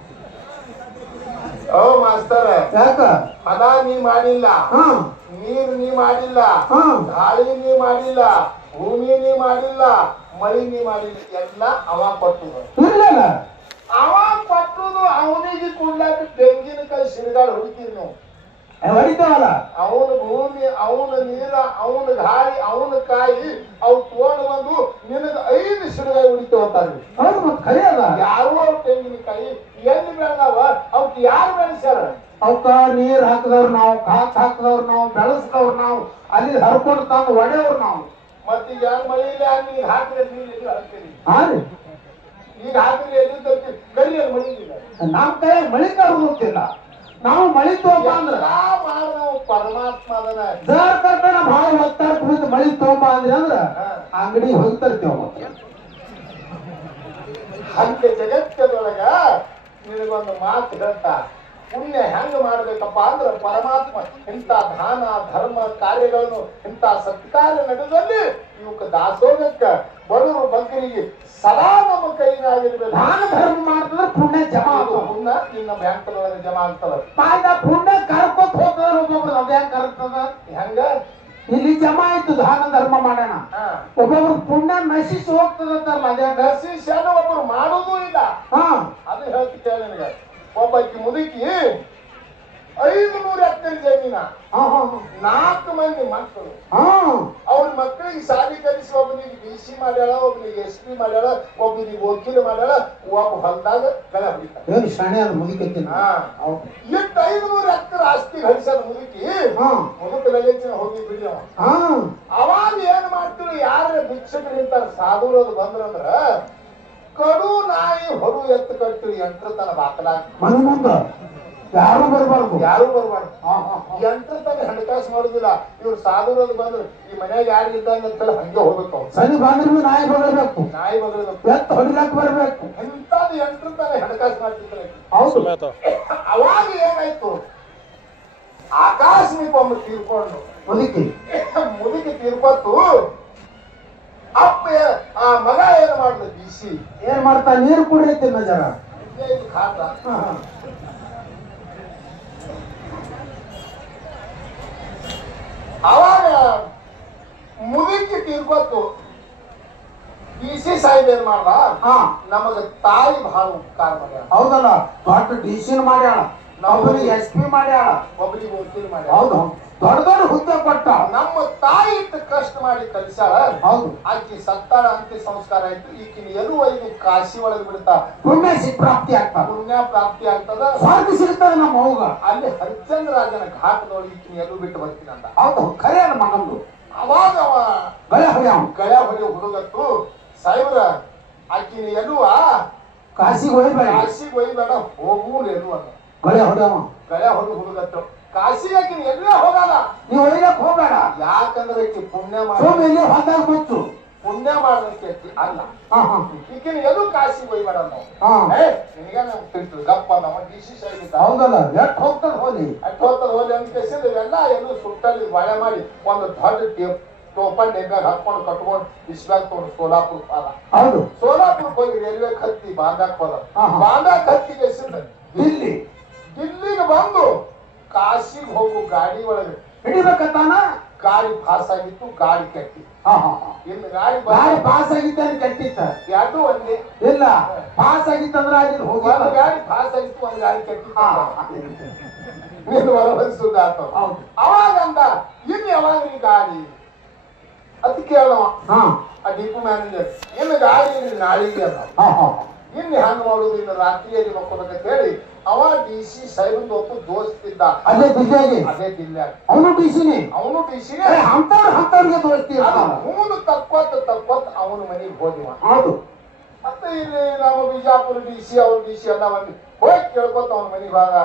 ಓ ಮಾಸ್ತರ ಯಾಕ ಹೊಲ ನೀ ಮಾಡಿಲ್ಲ ಹಾ ನೀರ್ ನೀ ಮಾಡಿಲ್ಲ ಹಾ ಗಾಳಿ ನೀ ಮಾಡಿಲ್ಲ ಭೂಮಿ ನೀ ಮಾಡಿಲ್ಲ ಮಳಿ ನೀ ಮಾಡಿಲ್ಲ ಎಲ್ಲ ಅವ ಕೊಟ್ಟುದು ಇರ್ಲಿಲ್ಲ ಅವ ಕೊಟ್ಟುದು ಅವನಿಗೆ ಕೊಡ್ಲಾಕ ತೆಂಗಿನಕಾಯಿ ಸಿರಿಗಾಳ ಹುಡುಕಿರಿ ನೀವು ಹೊಡಿತಾವಲ್ಲ ಅವನ ಭೂಮಿ ಅವನ ನೀರ ಅವನ ಗಾಳಿ ಅವನ ಕಾಯಿ ಅವು ತಗೊಂಡು ಬಂದು ನಿನಗ 5 ಸಿಡಿಗಾಯಿ ಹುಡಿತು ಅಂತಾರ್ರಿ ಹೌದು ಮತ್ ಖರೆ ಅದ ಯಾರೋ ಅವ್ರ ತೆಂಗಿನಕಾಯಿ ಎಲ್ಲಿ ಬೆಳೆದಾವ ಅವಕ್ಕೆ ಯಾರು ಬೆಳೆಸ್ಯಾರ ಅವಕ್ಕ ನೀರ್ ಹಾಕಿದವ್ರು ನಾವು ಕಾತ್ ಹಾಕಿದವ್ರು ನಾವು ಬೆಳೆಸಿದವ್ರು ನಾವು ಅಲ್ಲಿ ಹರ್ಕೊಂಡು ತಂದು ಒಡೆಯವ್ರು ನಾವು ಮತ್ತೀಗ ಹೆಂಗ್ ಮಳಿ ಇಲ್ಲ ಈಗ ಹಾಕಿದ್ರೆ ನೀರು ಎಲ್ಲಿ ಹಾಕ್ತೀರಿ ಹಾ ರೀ ಈಗ ಹಾಕಿದ್ರೆ ಎಲ್ಲಿ ತರ್ತೀರಿ ಕರಿಯಲ್ಲಿ ಮಳಿ ಇಲ್ಲ ನಮ್ ಕೈ ಮಳಿ ಗೊತ್ತಿಲ್ಲ ನಾವು ಮಳಿ ತಗೊಂಬ ಅಂದ್ರ ನಾವು ಪರಮಾತ್ಮ ಅದನ್ನ ಜರ್ ಕರ್ತನ ಭಾಳ ಒತ್ತಾಡ ಕುಡಿದು ಮಳಿ ತಗೊಂಬ ಅಂದ್ರಿ ಅಂದ್ರ ಅಂಗಡಿ ಹೋಗಿ ತರ್ತೀವ ಅಂತ ಜಗತ್ತದೊಳಗ ನಿನಗೊಂದು ಮಾತು ಹೇಳ್ತಾ ಪುಣ್ಯ ಹೆಂಗ ಮಾಡ್ಬೇಕಪ್ಪ ಅಂದ್ರ ಪರಮಾತ್ಮ ಇಂಥ ದಾನ ಧರ್ಮ ಕಾರ್ಯಗಳನ್ನು ಇಂಥ ಸತ್ಕಾರ್ಯ ನಡೆದಲ್ಲಿ ಇವಕ್ಕ ದಾಸೋಗಕ್ಕ ಬಡವರು ಬಗ್ಗರಿಗೆ ಸದಾ ನಮ್ಮ ಕೈನಾಗಿರ್ಬೇಕು ದಾನ ಧರ್ಮ ಮಾಡಿದ್ರೆ ಪುಣ್ಯ ಜಮಾ ಆಗ್ತದ ಪುಣ್ಯ ನಿನ್ನ ಬ್ಯಾಂಕ್ನೊಳಗೆ ಜಮಾ ಆಗ್ತದ ಪಾಯ್ದ ಪುಣ್ಯ ಕರ್ಕೊತ ಹೋಗ್ತದ ಒಬ್ಬೊಬ್ರು ಅದೇ ಕರ್ತದ ಹೆಂಗ ಇಲ್ಲಿ ಜಮಾ ಆಯ್ತು ದಾನ ಧರ್ಮ ಮಾಡೋಣ ಒಬ್ಬೊಬ್ರು ಪುಣ್ಯ ನಶಿಸಿ ಹೋಗ್ತದಂತಲ್ಲ ಅದೇ ನರ್ಸಿಂಗ್ ಒಬ್ಬರು ಮಾಡೋದು ಇಲ್ಲ ಹಾ ಅದು ಹೇಳ್ತಿದ್ದೆ ನಿನಗೆ ಒಬ್ಬಾಕಿ ಮುದುಕಿ 500 ಎಕರೆ ಜಮೀನ ಹಾ ಹಾ 4 ಮಂದಿ ಮಕ್ಕಳು ಹಾ ಅವ್ರ ಮಕ್ಕಳಿಗೆ ಶಾಲೆ ಕಲಿಸಿ ಒಬ್ಬನಿಗೆ BC ಮಾಡ್ಯಾಳ ಒಬ್ಬನಿಗೆ SP ಮಾಡ್ಯಾಳ ಒಬ್ಬನಿಗೆ ವಕೀಲ ಮಾಡ್ಯಾಳ ಒಬ್ಬ ಹೊಲದಾಗ ಕಳೆ ಹೊಡಿತಾಳ ಏನು ಶಾಣೆ ಅದು ಮುಗಿಕತ್ತೀನಿ ಎಷ್ಟು 500 ಎಕರೆ ಆಸ್ತಿ ಗಳಿಸ್ಯಾದ ಮುದುಕಿ ಮುದುಕ ರಗೇಚಿನ ಹೋಗಿ ಬಿಡಿ ಅವಾಗ ಏನ್ ಮಾಡ್ತೀವಿ ಯಾರ ಭಿಕ್ಷಕರು ನಿಂತಾರ ಸಾಧುರದು ಬಂದ್ರಂದ್ರ ಕಡು ನಾಯಿ ಹೊರು ಎತ್ತು ಕಟ್ತೀವಿ ಎಂಟ್ರತನ ಬಾಕಲಾಗ ಮನೆ ಮುಂದ ಯಾರು ಬರಬಾರ್ದು ಎಂಟ್ರತನ ಹಣಕಾಸು ಮಾಡೋದಿಲ್ಲ ಇವ್ರು ಸಾಧುರದು ಬಂದ್ರು ಈ ಮನ್ಯಾಗ ಯಾರು ಇದ್ದಂಗ ಅಂತೇಳಿ ಹಂಗೆ ಹೋಗ್ಬೇಕು ಸನಿ ಬಂದ್ರು ನಾಯಿ ಬರಬೇಕು ನಾಯಿ ಬಗ್ಬೇಕು ಎತ್ತು ಹೊಡಿಲಕ್ ಬರ್ಬೇಕು ಎಂತಾದ್ರು ಎಂಟ್ರತನ ಹಣಕಾಸು ಮಾಡ್ತಿರ್ತಾರೆ ಹೌದು ಅವಾಗ ಏನಾಯ್ತು ಆಕಾಶನಿಗೆ ಒಮ್ಮೆ ತೀರ್ಕೊಂಡು ಮುದುಕಿ ತೀರ್ಕೊತ್ತು ಅಪ್ಪ ಆ ಮಗ ಏನ್ ಮಾಡ್ದ BC ಏನ್ ಮಾಡ್ತಾ ನೀರು ಕುಡಿಯತ್ತಿಲ್ಲ ಜರ ಖಾತ ಅವಾಗ ಮುದುಕಿ ತೀರ್ಕೊತ್ತು BC ಸಾಹೇಬ್ ಏನ್ ಮಾಡ್ದ ನಮಗ ತಾಯಿ ಬಹಳ ಉಪಕಾರ ಮಾಡ್ಯಾಳ ಹೌದಲ್ಲ ದೊಡ್ಡ DC ಮಾಡ್ಯಾಳ ಒಬ್ಬನಿಗೆ SP ಮಾಡ್ಯಾಳ ಒಬ್ಬರಿಗೆ ವಕೀಲ ಮಾಡ್ಯಾಳ ಹೌದು ದೊಡ್ಡ ದೊಡ್ಡ ಹುದ್ದೆ ಕೊಟ್ಟ ನಮ್ಮ ತಾಯಿ ಇಟ್ಟು ಕಷ್ಟ ಮಾಡಿ ಕಲಿಸಾಳ ಹೌದು ಆಕಿ ಸತ್ತಾಳ ಅಂತ್ಯ ಸಂಸ್ಕಾರ ಆಯ್ತು ಈಕಿನ ಎಲ್ಲೂ 5 ಕಾಶಿ ಒಳಗೆ ಬಿಡ್ತಾ ಪುಣ್ಯ ಪ್ರಾಪ್ತಿ ಆಗ್ತದ ಪುಣ್ಯ ಪ್ರಾಪ್ತಿ ಆಗ್ತದ ಸ್ವರ್ಗ ಸಿಗ್ತದ ನಮ್ಮ ಅವ್ಗ ಅಲ್ಲಿ ಹರಿಶ್ಚಂದ್ರರಾಜನ ಘಾಟದೊಳಗೆ ಈಕಿನ ಎಲ್ಲೂ ಬಿಟ್ಟು ಬರ್ತೀನಿ ಅಂತ ಹೌದು ಖರೆ ಅದ ಮಗಂದು ಅವಾಗ ಅವ ಗಳೆ ಹೊಡ್ಯಾವ ಗಳೆ ಹೊಡೆಯೋ ಹುಡುಗತ್ತು ಸಾಯಿಬ್ರ ಆಕಿನ ಎಲ್ಲುವ ಕಾಸಿಗೆ ಹೋಗ್ಬೇಡ ಕಾಶಿಗೆ ಒಯ್ಬೇಡ ಹೋಗು ಎಲ್ಲೂ ಅದ ಗಳೆ ಹೊಡ್ಯಾವ ಗಳೆ ಹೊಡೆದು ಹುಡುಗತ್ತು ಕಾಶಿಗೆ ಆಕಿನ ಎಲ್ಲೇ ಹೋಗಲ್ಲ ನೀವು ಒಯ್ಯಕ್ ಹೋಗ್ಬೇಡ ಯಾಕಂದ್ರೆ ಆಕಿ ಪುಣ್ಯ ಸೋಮ ಇಲ್ಲಿ ಹೊಂದಾಗ ಗೊತ್ತು ಪುಣ್ಯ ಮಾಡೋದಕ್ಕೆ ಅಲ್ಲ ಈಗಿನ ಎಲ್ಲೂ ಕಾಶಿಗೆ ಒಯ್ಬೇಡ ನಾವು ನಿನಗೆ ನಾವು ತಿಳ್ತು ಗಪ್ಪ ನಮ್ಮ DC ಸಾಹೇಬ್ ಹೌದಲ್ಲ ಎಟ್ ಹೋಗ್ತದ ಹೋಲಿ ಅಟ್ ಹೋಗ್ತದ ಹೋಲಿ ಅಂತ ಕೇಸಿದ್ರೆ ಇವೆಲ್ಲ ಎಲ್ಲೂ ಸುಟ್ಟಲ್ಲಿ ಬಾಳೆ ಮಾಡಿ ಒಂದು ದೊಡ್ಡ ಟೋಪನ್ ಡೇಬ್ಯಾಗ ಹಾಕೊಂಡು ಕಟ್ಕೊಂಡು ಇಸ್ಬ್ಯಾಗ ತಗೊಂಡು ಸೋಲಾಪುರ ಹೋದ. ಹೌದು ಸೋಲಾಪುರಕ್ಕೆ ಹೋಗಿ ರೈಲ್ವೆ ಹತ್ತಿ ಬಾಂದಾಕ್ ಹೋದ. ಬಾಂದಾಕ್ ಹತ್ತಿಗೆ ದಿಲ್ಲಿ ದಿಲ್ಲಿಗೆ ಬಂದು ಕಾಶಿಗೆ ಹೋಗು ಗಾಡಿ ಒಳಗೆ ಹಿಡಿಬೇಕತ್ತಾನ. ಗಾಡಿ ಪಾಸ್ ಆಗಿತ್ತು, ಗಾಡಿ ಕೆಟ್ಟಿ. ಇನ್ನು ಗಾಡಿ ಪಾಸ್ ಆಗಿದ್ದ ಕೆಟ್ಟಿತ್ತ ಎರಡು ಒಂದೇ ಇಲ್ಲ. ಪಾಸ್ ಆಗಿತ್ತಂದ್ರ ಅಲ್ಲಿ ಹೋಗಿ ಒಂದು ಗಾಡಿ ಪಾಸ್ ಆಗಿತ್ತು, ಒಂದು ಗಾಡಿ ಕೆಟ್ಟಿ. ನೀನು ಹೊರಬರಿಸುದ ಅವಾಗ ಅಂದ ಇನ್ನು ಯಾವಾಗ ನೀ ಗಾಡಿ ಅದ್ ಕೇಳವ ಆ ಡಿಪೋ ಮ್ಯಾನೇಜರ್ ಇನ್ನು ಗಾಡಿ ನಾಳಿಗೆ ಅದ ಇನ್ನು ಹಂಗ ಮಾಡುದು, ಇನ್ನು ರಾತ್ರಿಯಲ್ಲಿ ಮಕ್ಕೋಬೇಕಂತ ಹೇಳಿ ಅವ DC ಸಾಹೇಬ್ ಒಬ್ಬ ದೋಸ್ತಿದ್ದ ಅದೇ ದಿಲ್ಲಾಗಿ. ಅದೇ ದಿಲ್ಲ ಅವನು ಡಿಸಿನೇ ಅಂತವ್ರಿಗೆ ದೋಸ್ತಿ ಮೂನು ತಕ್ಕೊತ್ ಅವನ ಮನೆಗೆ ಹೋದಿವ. ಹೌದು ಮತ್ತೆ ಇಲ್ಲಿ ನಮ್ಮ ಬಿಜಾಪುರ DC ಅವ್ರ DC ಎಲ್ಲ ಬಂದು ಹೋಗಿ ಕೇಳ್ಕೊತ ಅವನ ಮನೆಗೆ ಹೋದ.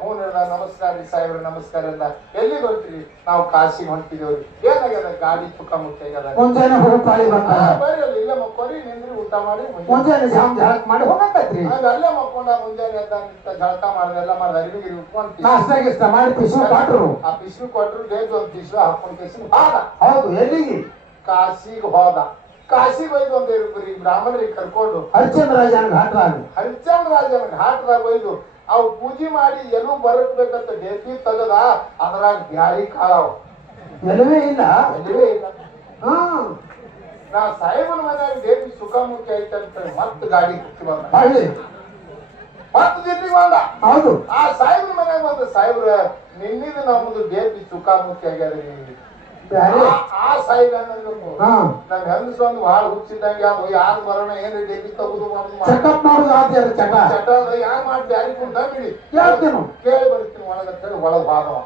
ಫೋನ್ ಇಲ್ಲ, ನಮಸ್ಕಾರ ರೀ ಸಾಹೇಬ್ರ, ನಮಸ್ಕಾರ ಎಲ್ಲ. ಎಲ್ಲಿಗೆ ಹೊಂಟಿರಿ? ನಾವು ಕಾಶಿಗೆ ಹೊಂಟಿದೇವ್ರಿ. ಏನಾಗ್ಯದ? ಗಾಡಿ ತುಕ ಮುಟ್ಟಾಗ್ಯದ. ಮುಂಜಾನೆ ಹೋಗಿ ಪಾಳಿ ಬರ್ರಿ ಅಲ್ಲಿ ಇಲ್ಲ ಮಕ್ಕೋರಿ, ನಿಂದ್ರಿ ಊಟ ಮಾಡಿ ಮುಂಜಾನೆ ಮಾಡಿ ಹೋಗಂತೈತ್ರಿ. ಅಲ್ಲೇ ಮಕ್ಕೊಂಡ ಮುಂಜಾನೆ ಎದ್ದ ಜಳಕ ಮಾಡಿದೆ, ಎಲ್ಲ ಮಾಡಿ ಅರಿವಿಗೆ ಉಟ್ಕೊಂಡ್ ನಾಷ್ಟ ಗಿಷ್ಟ ಮಾಡಿ ಪಿಸ್ವಿ ಕೊಟ್ರು. ಆ ಪಿಸ್ವಿ ಕೊಟ್ರು, ಬೇಕು ಒಂದು ಪಿಸ್ವಿ ಹಾಕೊಂಡ್ ಕೇಸಿ ಹೋದ. ಹೌದು ಎಲ್ಲಿಗೆ? ಕಾಶಿಗೆ ಹೋದ. ಕಾಶಿಗೆ ಒಯ್ದು ಒಂದ್ ಇಬ್ಬರಿ ಬ್ರಾಹ್ಮಣರಿಗೆ ಕರ್ಕೊಂಡು ಹರಿಶ್ಚಂದ್ರರಾಜನ ಘಾಟ್ದಾಗ ಒಯ್ದು ಅವು ಪೂಜೆ ಮಾಡಿ ಎಲ್ಲೂ ಬರಕ್ಬೇಕಂತ ಡೇಪಿ ತೆಗದ. ಅದ್ರಾಗ ಬ್ಯಾಳಿ ಕಾಳವ್ ಎಲ್ಲವೇ ಇಲ್ಲ. ನಾ ಸಾಹೇಬನ ಮನ್ಯಾಗ ಡೇಪಿ ಸುಖಮುಖಿ ಐತಂತ ಮತ್ ಗಾಡಿ ಕುಟ್ಟಿ ಬಂದ. ಮತ್ ದಿಲ್ಲಿಗೆ ಬಂದ. ಹೌದು ಆ ಸಾಹೇಬನ ಮನ್ಯಾಗ ಬಂದ. ಸಾಹೇಬ್ರ ನಿನ್ನಿದ ನಮ್ದು ಡೇಪಿ ಸುಖಮುಖಿ ಆಗ್ಯಾದ್ರಿ. ಆ ಸಾಹೇಬ್ ಅನ್ನೋದು ನಮ್ ಹೆಂಗಸ ಒಂದು ಬಹಳ ಹುಚ್ಚಿದ್ದಂಗೆ ಯಾರು ಬರೋಣ ಏನ್ ಡೇಬಿ ತಗುದು ಚಟ ಯಾರು ಮಾಡಿ ಬ್ಯಾರಿ ಕುಂತ ಬಿಡಿ ಕೇಳಿ ಬರ್ತೀನಿ ಒಳಗಂತೇಳಿ ಒಳಗ್ ಬಾದವ.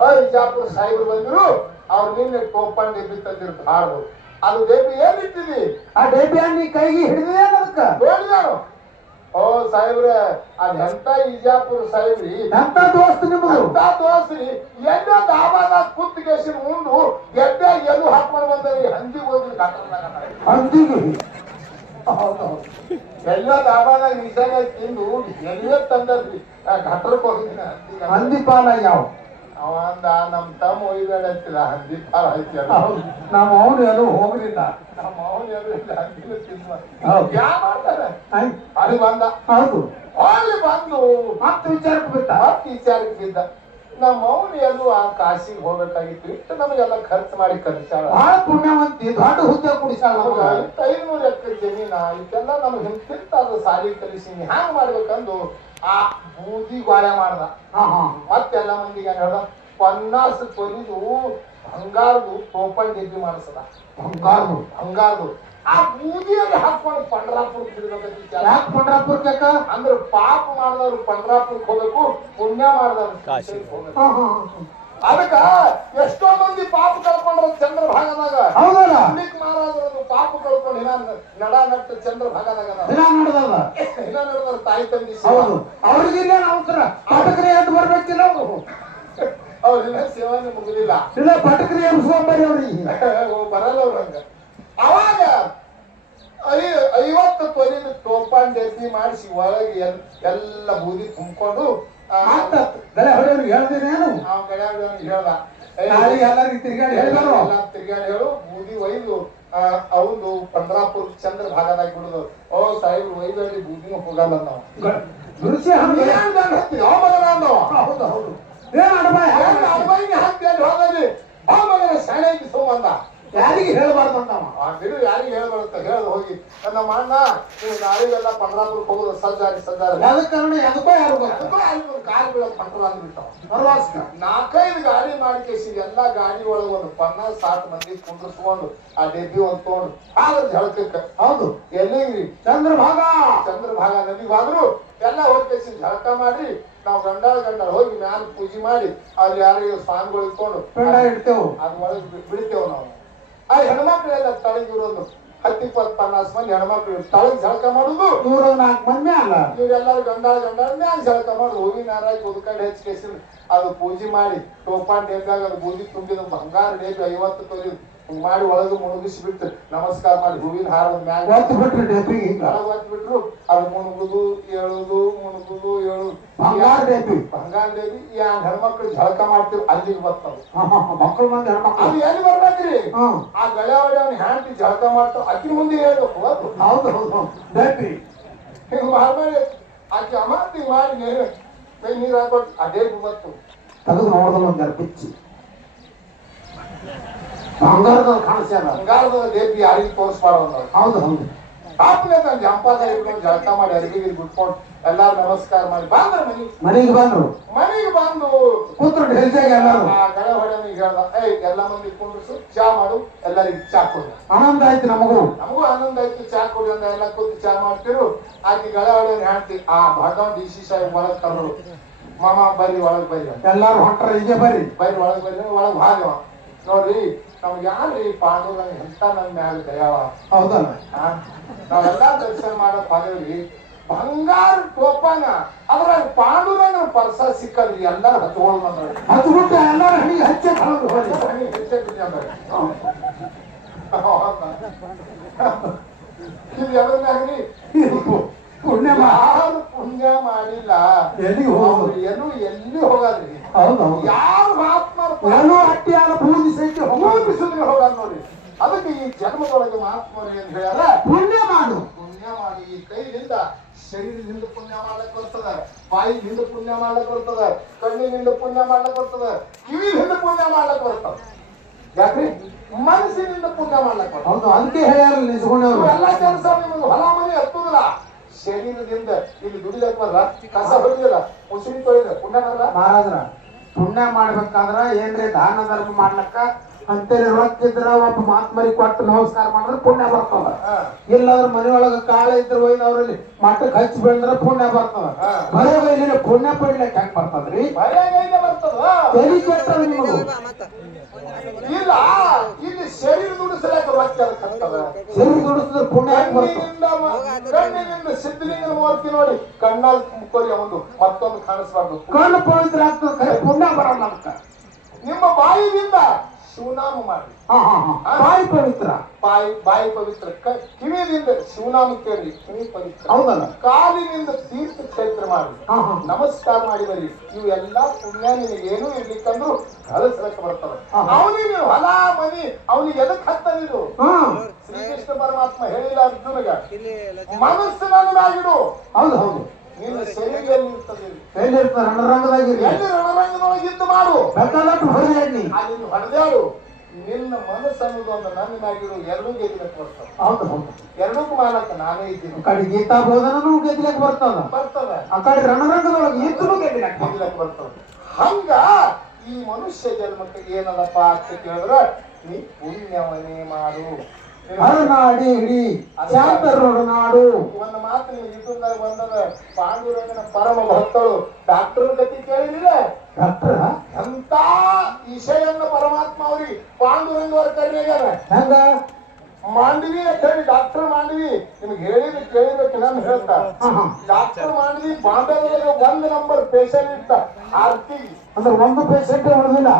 ಬಿಜಾಪುರ ಸಾಹೇಬ್ರು ಬಂದ್ರು. ಅವ್ರು ನಿನ್ನೆ ಟೋಪನ್ ಡೇಬಿ ತಂದಿರ್ತ ಹಾಡ್ದು. ಅದು ಡೇಬಿ ಏನ್ ಇಟ್ಟಿದಿ? ಆ ಡೇಬಿ ನೀ ಕೈಗೆ ಹಿಡಿದ ನೋಡಿದಾನು. ಓ ಸಾಹೇಬ್ರ ಅದ್ ಎಂತ ಬಿಜಾಪುರ ಸಾಹೇಬ್ರಿ, ಎಂತ ದೋಸ್ತ್ ನಿಮ್ದು, ಎಂತ ದೋಸ್ತ್ರಿ. ಎಲ್ಲೋ ದಾಬಾದಾಗ ಕುತ್ತಿಗೆಸಿನ ಉಂಡು ಗೆಡ್ಡೆ ಎಲ್ಲೂ ಹಾಕೊಂಡ್ ಬಂದ್ರಿ. ಹಂದಿಗೆ ಹೋಗ್ರಿ ಹಂದಿಗೆ ಎಲ್ಲೋ ದಾಬಾದಾಗ ನಿಜಾನ ತಿಂದು ಎಲ್ಲೇ ತಂದ್ರಿ ಘಟರಕ್ಕೆ ಹೋಗಿದ್ದೀನಿ. ಹಂದಿ ಪಾಲ ಯಾವ ಅವ ಅಂದ ನಮ್ ತಮ್ಮ ಒಯ್ದಾಡ ಅಂತಿಲ್ಲ, ಹಂದಿ ಪಾಲ ಐತಿ. ನಮ್ಮ ಅವನು ಎಲ್ಲೂ ಹೋಗ್ಲಿಲ್ಲ. ನಮ್ಮ ಅವನು ಎಲ್ಲೂ ಇಲ್ಲ, ಹಂದಿನ ತಿಂದ ಯಾ ಮಾಡ್ತಾನೆ ಅಲ್ಲಿ ಬಂದ. ಹೌದು ಅಲ್ಲಿ ಬಂದು ಮತ್ತೆ ವಿಚಾರಕ್ಕೆ ಬಿದ್ದ. ನಮ್ಮ ಅವನು ಎಲ್ಲೂ ಆ ಕಾಶಿಗೆ ಹೋಗ್ಬೇಕಾಗಿತ್ತು. ಇಟ್ಟು ನಮಗೆಲ್ಲ ಖರ್ಚು ಮಾಡಿ ಕಲಿಸಾಳ. ಬಹಳ ಪುಣ್ಯವಂತಿ, ದೊಡ್ಡ ಹುದ್ದೆ ಕುಡಿಸಾಳ. 500 ಎಕರೆ ಜಮೀನ ಇದೆಲ್ಲ ನಮ್ಗೆ ಹಿಂತಿರ್ತ ಅದು ಸಾಲಿ ಕಲಿಸಿನಿ ಹ್ಯಾಂಗ ಮಾಡ್ಬೇಕಂದು ಆ ಬೂದಿ ಗೋಳೆ ಮಾಡ್ದ. ಮತ್ತೆಲ್ಲ ಮಂದಿಗೆ ಏನ್ ಹೇಳ್ದ, 50 ತೊಲಿದು ಬಂಗಾರದು ಟೋಪನ್ ಡಬ್ಬಿ ಮಾಡಿಸದ. ಬಂಗಾರದು ಆ ಬೂದಿಯಲ್ಲಿ ಹಾಕೊಂಡು ಪಂಡ್ರಾಪುರಕ್ಕೆ ಬಿಡ್ಬೇಕಂತ. ಯಾಕೆ ಪಂಡ್ರಾಪುರಕ್ಕೆ? ಅಂದ್ರೆ ಪಾಪ ಮಾಡಿದವ್ರು ಪಂಡ್ರಾಪುರಕ್ಕೆ ಹೋಗ್ಬೇಕು, ಪುಣ್ಯ ಮಾಡಿದವ್ರು ಹೋಗ್ಬೇಕು. ಅದಕ್ಕ ಎಷ್ಟೋ ಮಂದಿ ಪಾಪ ಕಳ್ಕೊಂಡ್ರ ಚಂದ್ರಭಾಗದಾಗ. ಹೌದಲ್ಲ, ಮಹಾರಾಜರದು ಪಾಪ ಕಳ್ಕೊಂಡು ನಡ ನಟ್ಟು ಚಂದ್ರಭಾಗದಾಗ ನಡೆದಾರ ತಾಯಿ ತಂದಿ. ಅವ್ರಿಗಿಲ್ಲ ಅವಸರ ಪಾಠಕ್ರಿಯೆ ಅಂತ ಬರ್ಬೇಕಿಲ್ಲ. ಅವ್ರಿಲ್ಲ ಸೇವಾನೆ ಮುಗಿದಿಲ್ಲ. ಇಲ್ಲ ಪಾಠಕ್ರಿಯೆ ಎಬ್ಸ್ಕೊಂಬರಿ ಅವ್ರಿಗೆ ಬರಲ್ಲ ಅವ್ರಂಗ. ಅವಾಗ 50 ತೊಲಿದು ಟೋಪಾನ್ ಡಬ್ಬಿ ಮಾಡಿಸಿ ಒಳಗೆ ಎಲ್ಲ ಬೂದಿ ತುಂಬಿಕೊಂಡು ತಿರ್ಗಾಡಿ ಹೇಳು ಬೂದಿ ಒಯ್ದು ಅವನು ಪಂಡ್ರಾಪುರ ಚಂದ್ರ ಭಾಗದಾಗ ಬಿಡುದು. ಓ ಸಾಹೇಬ್ರು ಒಯ್ದಲ್ಲಿ ಬೂದಿನೂ ಹೋಗಲ್ಲ ನಾವು. ಶಾಲೆ ಸೋಮಂದ ಯಾರಿಗೆ ಹೇಳ್ಬಾರ್ದಂತ ಯಾರಿಗೆ ಹೇಳ್ಬಾರ್ದ ಹೇಳದ್ ಹೋಗಿ ನಮ್ಮ ಅಣ್ಣ ನೀವು ನಾಳೆಗೆಲ್ಲ ಪಂಡ್ರಾಪುರಕ್ಕೆ ಹೋಗೋದು ಸಜ್ಜಾರಿ ಯಾವ್ದ ಕಾರಣ ಎದಕ್ಕೋ ಯಾರು ಕಾಲ್ ಬೀಳೋದು ಪಂಡ್ರ ಅಂದ್ಬಿಟ್ಟಾವ. 4-5 ಗಾಡಿ ಮಾಡಿಕೇಸಿ ಎಲ್ಲಾ ಗಾಡಿ ಒಳಗೆ ಒಂದು 50-60 ಮಂದಿ ಕುಂಡ್ರಿಸ್ಕೊಂಡು ಆ ಡಬ್ಬಿ ಒಂದು ತಗೊಂಡು ಆದ್ರ ಝಳಕಕ್ಕೆ. ಹೌದು ಎಲ್ಲಿಗ್ರಿ? ಚಂದ್ರಭಾಗ ನದಿಗೆ ಹೋದ್ರು. ಎಲ್ಲ ಹೋಗ್ಕೇಸಿ ಝಳಕ ಮಾಡಿ ನಾವು ಗಂಡಾಳ ಹೋಗಿ ಮ್ಯಾಲ ಪೂಜೆ ಮಾಡಿ ಅಲ್ಲಿ ಯಾರಿಗೆ ಸ್ವಾಮಿಗಳು ಇಟ್ಕೊಂಡು ಇಡ್ತೇವೆ. ಅದ್ ಒಳಗೆ ಬಿಡ್ತೇವೆ ನಾವು. ಆ ಹೆಣ್ಮಕ್ಳೆಲ್ಲ ತಳಗಿರೋದು 10-20-50 ಮಂದಿ ಹೆಣ್ಮಕ್ಳು ತಳಗ್ ಝಳಕ ಮಾಡುದು. 104 ಮಂದಿ ಅಲ್ಲ ಇವ್ರೆಲ್ಲರೂ ಗಂಡಾಳ ಮ್ಯಾಲ ಝಳಕ ಮಾಡುದು. ಹೂವಿನ ಹಾರಾಕಿ ಉದ್ಕಂಡು ಹೆಚ್ಚಿಸಿ ಅದು ಪೂಜೆ ಮಾಡಿ ಟೋಪಾನ್ ಡೇಬ್ಯಾಗ ಅದು ಬೂದಿ ತುಂಬಿದ ಬಂಗಾರ ಡೇಬಿ 50 ತೊಲಿ ಹಿಂಗ್ ಮಾಡಿ ಒಳಗೆ ಮುಳುಗಿಸಿ ಬಿಟ್ಟು ನಮಸ್ಕಾರ ಮಾಡಿ ಹೂವಿನ ಹಾರದ ಮ್ಯಾಗ ಒತ್ತು ಬಿಟ್ರಿ ಡೇಪಿಗೆ ಹಿಂಗ ಒಳಗ್ ಬಿಟ್ರು ಅದು ಮುಳುಗುದು ಏಳುದು ಮುಳುಗುದು ಏಳುದು ಬಂಗಾರ ಡೇಪಿ ಬಂಗಾರ ದೇವಿ ಹೆಣ್ಮಕ್ಳು ಜಳಕ ಮಾಡ್ತೀವಿ ಅಲ್ಲಿಗೆ ಬರ್ತಾವ ಮಕ್ಕಳು ಮಂದಿ ಹೆಣ್ಮಕ್ಳು ಅದು ಎಲ್ಲಿ ಬರ್ಬೇಕ್ರಿ ಆ ಗಳೆ ಹೊಡೆಯವನ್ ಹ್ಯಾಂಟಿ ಜಳಕ ಮಾಡ್ತಾವ ಅಕ್ಕಿ ಮುಂದೆ ಹೇಳ್ಬೇಕು ಅದು ಹೌದು ಹೌದು ಡೇಪಿ ಹಿಂಗ್ ಮಾಡ್ಬೇಡಿ ಆಕೆ ಅಮಾತಿ ಮಾಡಿ ಕೈ ನೀರ್ ಹಾಕೊಟ್ಟು ಅದೇ ಬತ್ತು ತೆಗೆದು ನೋಡಿದ್ರೆ ಒಂದ್ ಜರ ಬಿಚ್ಚಿ ಬಂಗಾರದ ಕಾಣಿಸ್ಯಾರ ಬಂಗಾರದ ದೇವಿ ಯಾರಿಗೆ ತೋರಿಸ್ಬಾರ್ದು ಅಂದ ಹೌದು ಹೌದು ಆಪ್ಲೆ ನಾನು ಜಂಪಾದ ಇಟ್ಕೊಂಡು ಜಳಕ ಮಾಡಿ ಅಡಿಗೆ ಬಿಟ್ಕೊಂಡು ಎಲ್ಲಾರು ನಮಸ್ಕಾರ ಮಾಡಿ ಬಂದ್ರ ಮನೆಗೆ ಬಂದ್ರು ಮನೆಗೆ ಬಂದು ಕೂತ್ರು ಡೆಲ್ಜಾಗ ಎಲ್ಲಾರು ಆ ಗಳೆ ಹೊಡೆಯನಿಗೆ ಹೇಳ್ದ ಎಲ್ಲ ಮಂದಿ ಕುಂಡ್ರಿಸು ಚಾ ಮಾಡು ಎಲ್ಲರಿಗೂ ಚಾ ಕೊಡು ಆನಂದ ಆಯ್ತು ನಮಗೂ ಆನಂದ ಆಯ್ತು ಚಾ ಕೊಡಿ ಅಂತ ಎಲ್ಲ ಕೂತು ಚಾ ಮಾಡ್ತಿರು ಆಕೆ ಗಳೆ ಹೊಡೆಯನ್ ಹೇಳ್ತಿ ಆ ಭಗವಾನ್ ಡಿ ಸಿ ಸಾಹೇಬ್ ಒಳಗ್ ಕರ್ರು ಮಾಮ ಬರ್ರಿ ಒಳಗ್ ಬರ್ರಿ ಎಲ್ಲಾರು ಹೊಂಟ್ರ ಹೀಗೆ ಬರ್ರಿ ಒಳಗ್ ಬರ್ರಿ ಒಳಗ್ ಭಾಗ್ಯವ ನೋಡ್ರಿ ನಮ್ಗೆ ಯಾರ್ರಿ ಪಾಂಡುರಂಗ ಎಂತ ನನ್ ಮ್ಯಾಲ ದಯಾವ ಹೌದಲ್ಲ ನಾವೆಲ್ಲಾ ದರ್ಶನ ಮಾಡಕ್ ಹೋದೇವ್ರಿ ಬಂಗಾರ ಟೋಪನ ಅದ್ರಾಗ ಪಾಂಡುರಂಗ ಪರ್ಸ ಸಿಕ್ಕದ್ರಿ ಎಲ್ಲಾರು ಹತ್ಕೊಂಡ್ ಬಂದ್ರಿ ಹತ್ಬಿಟ್ಟು ಎಲ್ಲಾರು ಹಣಿಗೆ ಹಚ್ಚೆ ಕಳೆದು ಹೋಗಿ ಇದು ಎದ್ರ ಮ್ಯಾಗ್ರಿ ಪುಣ್ಯ ಯಾರು ಪುಣ್ಯ ಮಾಡಿಲ್ಲ ಎಲ್ಲಿಗೆ ಹೋಗೋದು ಏನು ಎಲ್ಲಿ ಹೋಗಲ್ರಿ ಹೌದು ಯಾರು ಮಹಾತ್ಮರು ಎಲ್ಲೂ ಅಟ್ಟಿ ಯಾರು ಪೂಜಿಸಕ್ಕೆ ಹೋಗಿಸುದ್ರೆ ಹೋಗಲ್ಲ ನೋಡಿ ಅದಕ್ಕೆ ಈ ಜನ್ಮದೊಳಗೆ ಮಹಾತ್ಮರು ಏನ್ ಹೇಳ್ಯಾರ ಪುಣ್ಯ ಮಾಡು ಪುಣ್ಯ ಮಾಡಿ ಈ ಕೈಯಿಂದ ಶರೀರದಿಂದ ಪುಣ್ಯ ಮಾಡ್ಲಕ್ ಬರ್ತದ ಬಾಯಿಯಿಂದ ಪುಣ್ಯ ಮಾಡ್ಲಕ್ ಬರ್ತದ ಕಣ್ಣಿನಿಂದ ಪುಣ್ಯ ಮಾಡ್ಲಕ್ ಬರ್ತದ ಕಿವಿಯಿಂದ ಪುಣ್ಯ ಮಾಡ್ಲಕ್ ಬರ್ತದ ಯಾಕ್ರಿ ಮನಸ್ಸಿನಿಂದ ಪುಣ್ಯ ಮಾಡ್ಲಕ್ ಬರ್ತದ ಹೌದು ಅದಕ್ಕೆ ಹೇಳ್ಯಾರ ನಿಸ್ಕೊಂಡವ್ರು ಎಲ್ಲ ಕೆಲಸ ನಿಮಗೆ ಹೊಲ ಮನೆ ಹತ್ತುದಿಲ್ಲ ಶರೀರದಿಂದ ಇಲ್ಲಿ ದುಡಿಲಕ್ ಬರಲ್ಲ ಕಸ ಹೊಡಿದಿಲ್ಲ ಮುಸುಡಿ ತೊಳಿದ ಪುಣ್ಯ ಬರಲ್ಲ ಮಹಾರಾಜ್ರ ಪುಣ್ಯ ಮಾಡ್ಬೇಕಾದ್ರ ಏನ್ರಿ ದಾನ ಧರ್ಮ ಮಾಡ್ಲಕ್ಕ ಅಂತೇಳಿ ರೊಕ್ಕಿದ್ರ ಒಬ್ಬ ಮಹಾತ್ಮರಿಗೆ ಕೊಟ್ಟು ನಮಸ್ಕಾರ ಮಾಡಿದ್ರೆ ಪುಣ್ಯ ಬರ್ತದ ಇಲ್ಲಾದ್ರ ಮನೆಯೊಳಗ ಕಾಳ ಇದ್ರ ಒಯ್ದು ಅವ್ರಲ್ಲಿ ಮಟ್ಟಕ್ಕೆ ಹಚ್ಚಿ ಬೆಳೆದ್ರ ಪುಣ್ಯ ಬರ್ತದ ಬರೇ ಬೈಲಿನ ಪುಣ್ಯ ಪಡಿಲಕ್ ಹೆಂಗ್ ಬರ್ತದ್ರಿ ಬರ್ತದ ತಲಿ ಕೆಟ್ಟದ ನಿಮಗೂ ಇಲ್ಲ ಇಲ್ಲಿ ಶರೀರ ದುಡಿಸಲಕ್ಕ ರೊಕ್ಕ ಶರೀರ ದುಡಿಸಿದ್ರೆ ಪುಣ್ಯ ಹೆಂಗ್ ಬರ್ತದ ಕಣ್ಣಿನಿಂದ ಸಿದ್ಧಲಿಂಗನ ಮೂರ್ತಿ ನೋಡಿ ಕಣ್ಣಲ್ಲಿ ಮುಕ್ಕೋರಿ ಒಂದು ಮತ್ತೊಂದು ಕಾಣಿಸ್ಬಾರ್ದು ಕಣ್ಣು ಪವಿತ್ರ ಆಗ್ತದೆ ಪುಣ್ಯ ಬರಲ್ಲ ಅಂತ ನಿಮ್ಮ ಬಾಯಿಯಿಂದ ಶಿವನಾಮ ಮಾಡಿ ಬಾಯಿ ಪವಿತ್ರ ಬಾಯಿ ಪವಿತ್ರ ಕಿವಿಯಿಂದ ಶಿವನಾಮ ಕೇಳಿ ಕಿವಿ ಪವಿತ್ರ ಹೌದಲ್ಲ ಕಾಲಿನಿಂದ ತೀರ್ಥ ಕ್ಷೇತ್ರ ಮಾಡಿ ನಮಸ್ಕಾರ ಮಾಡಿ ಬರಿ ಇವು ಎಲ್ಲಾ ಪುಣ್ಯ ನಿನಗೆ ಏನೂ ಇರ್ಲಿಕ್ಕಂದ್ರು ಗಳಿಸಲಕ್ಕೆ ಬರ್ತವೆ ಅವನಿಗೆ ಹೊಲ ಮನಿ ಅವನಿಗೆ ಎದಕ್ ಹತ್ತನಿದು ಶ್ರೀಕೃಷ್ಣ ಪರಮಾತ್ಮ ಹೇಳಿಲ್ಲ ಅರ್ಜುನಗ ಮನಸ್ಸು ನನ್ನದಾಗಿಡು ಹೌದು ಹೌದು ನಿನ್ನ ಶರೀರ ಎಲ್ಲಿ ಇರ್ತಾರೆ ರಣರಂಗದಾಗಿರಿ ಎಲ್ಲಿ ರಣರಂಗದೊಳಗೆ ಇದ್ದು ಮಾಡು ಬೇಕಾದಷ್ಟು ಹೊರಗೆ ಅಲ್ಲಿ ಹೊಡೆದಾಡು ನಿನ್ನ ಮನಸ್ಸು ಅನ್ನೋದು ಒಂದು ನನ್ನದಾಗಿರು ಎರಡೂ ಗೆದ್ಲಕ್ಕೆ ಬರ್ತದೆ ಹೌದು ಹೌದು ಎರಡಕ್ಕೂ ಮಾಲಕ್ಕ ನಾನೇ ಇದ್ದೀನಿ ಕಡೆ ಗೀತಾ ಬೋಧನೂ ಗೆದ್ಲಕ್ಕೆ ಬರ್ತದ ಬರ್ತದ ಆ ಕಡೆ ರಣರಂಗದೊಳಗೆ ಇದ್ದು ಗೆದ್ಲಕ್ಕೆ ಗೆದ್ಲಕ್ಕೆ ಬರ್ತದೆ ಹಂಗ ಈ ಮನುಷ್ಯ ಜನ್ಮಕ್ಕೆ ಏನದಪ್ಪ ಅಂತ ಕೇಳಿದ್ರೆ ನೀ ಪುಣ್ಯವನೇ ಮಾಡು ಅರನಾಡಿ ಹಿಡಿ ಶಾಂತರೋಡು ನಾಡು ಒಂದು ಮಾತು ನೀವು ಯೂಟ್ಯೂಬ್ದಾಗ ಬಂದದ ಪಾಂಡುರಂಗನ ಪರಮ ಭಕ್ತಳು ಡಾಕ್ಟರ್ ಗತಿ ಕೇಳಿದಿಲ್ಲ ಡಾಕ್ಟರ್ ಎಂತ ಈಶಯನ್ನ ಪರಮಾತ್ಮ ಅವ್ರಿಗೆ ಪಾಂಡುರಂಗವರ ಕರಿಯಾಗ್ಯಾರ ಹೆಂಗ ಮಾಂಡವಿ ಅಂತ ಹೇಳಿ ಡಾಕ್ಟರ್ ಮಾಂಡವಿ ನಿಮ್ಗೆ ಹೇಳಿದ್ರೆ ಕೇಳಿಬೇಕು ನಾನು ಹೇಳ್ತಾ ಡಾಕ್ಟರ್ ಮಾಂಡವಿ ಬಾಂಬೆದೊಳಗೆ 1 ನಂಬರ್ ಪೇಷಂಟ್ ಇರ್ತ ಆರ್ತಿ ಅಂದ್ರೆ ಒಂದು ಪೇಷಂಟ್ ಉಳಿದಿಲ್ಲ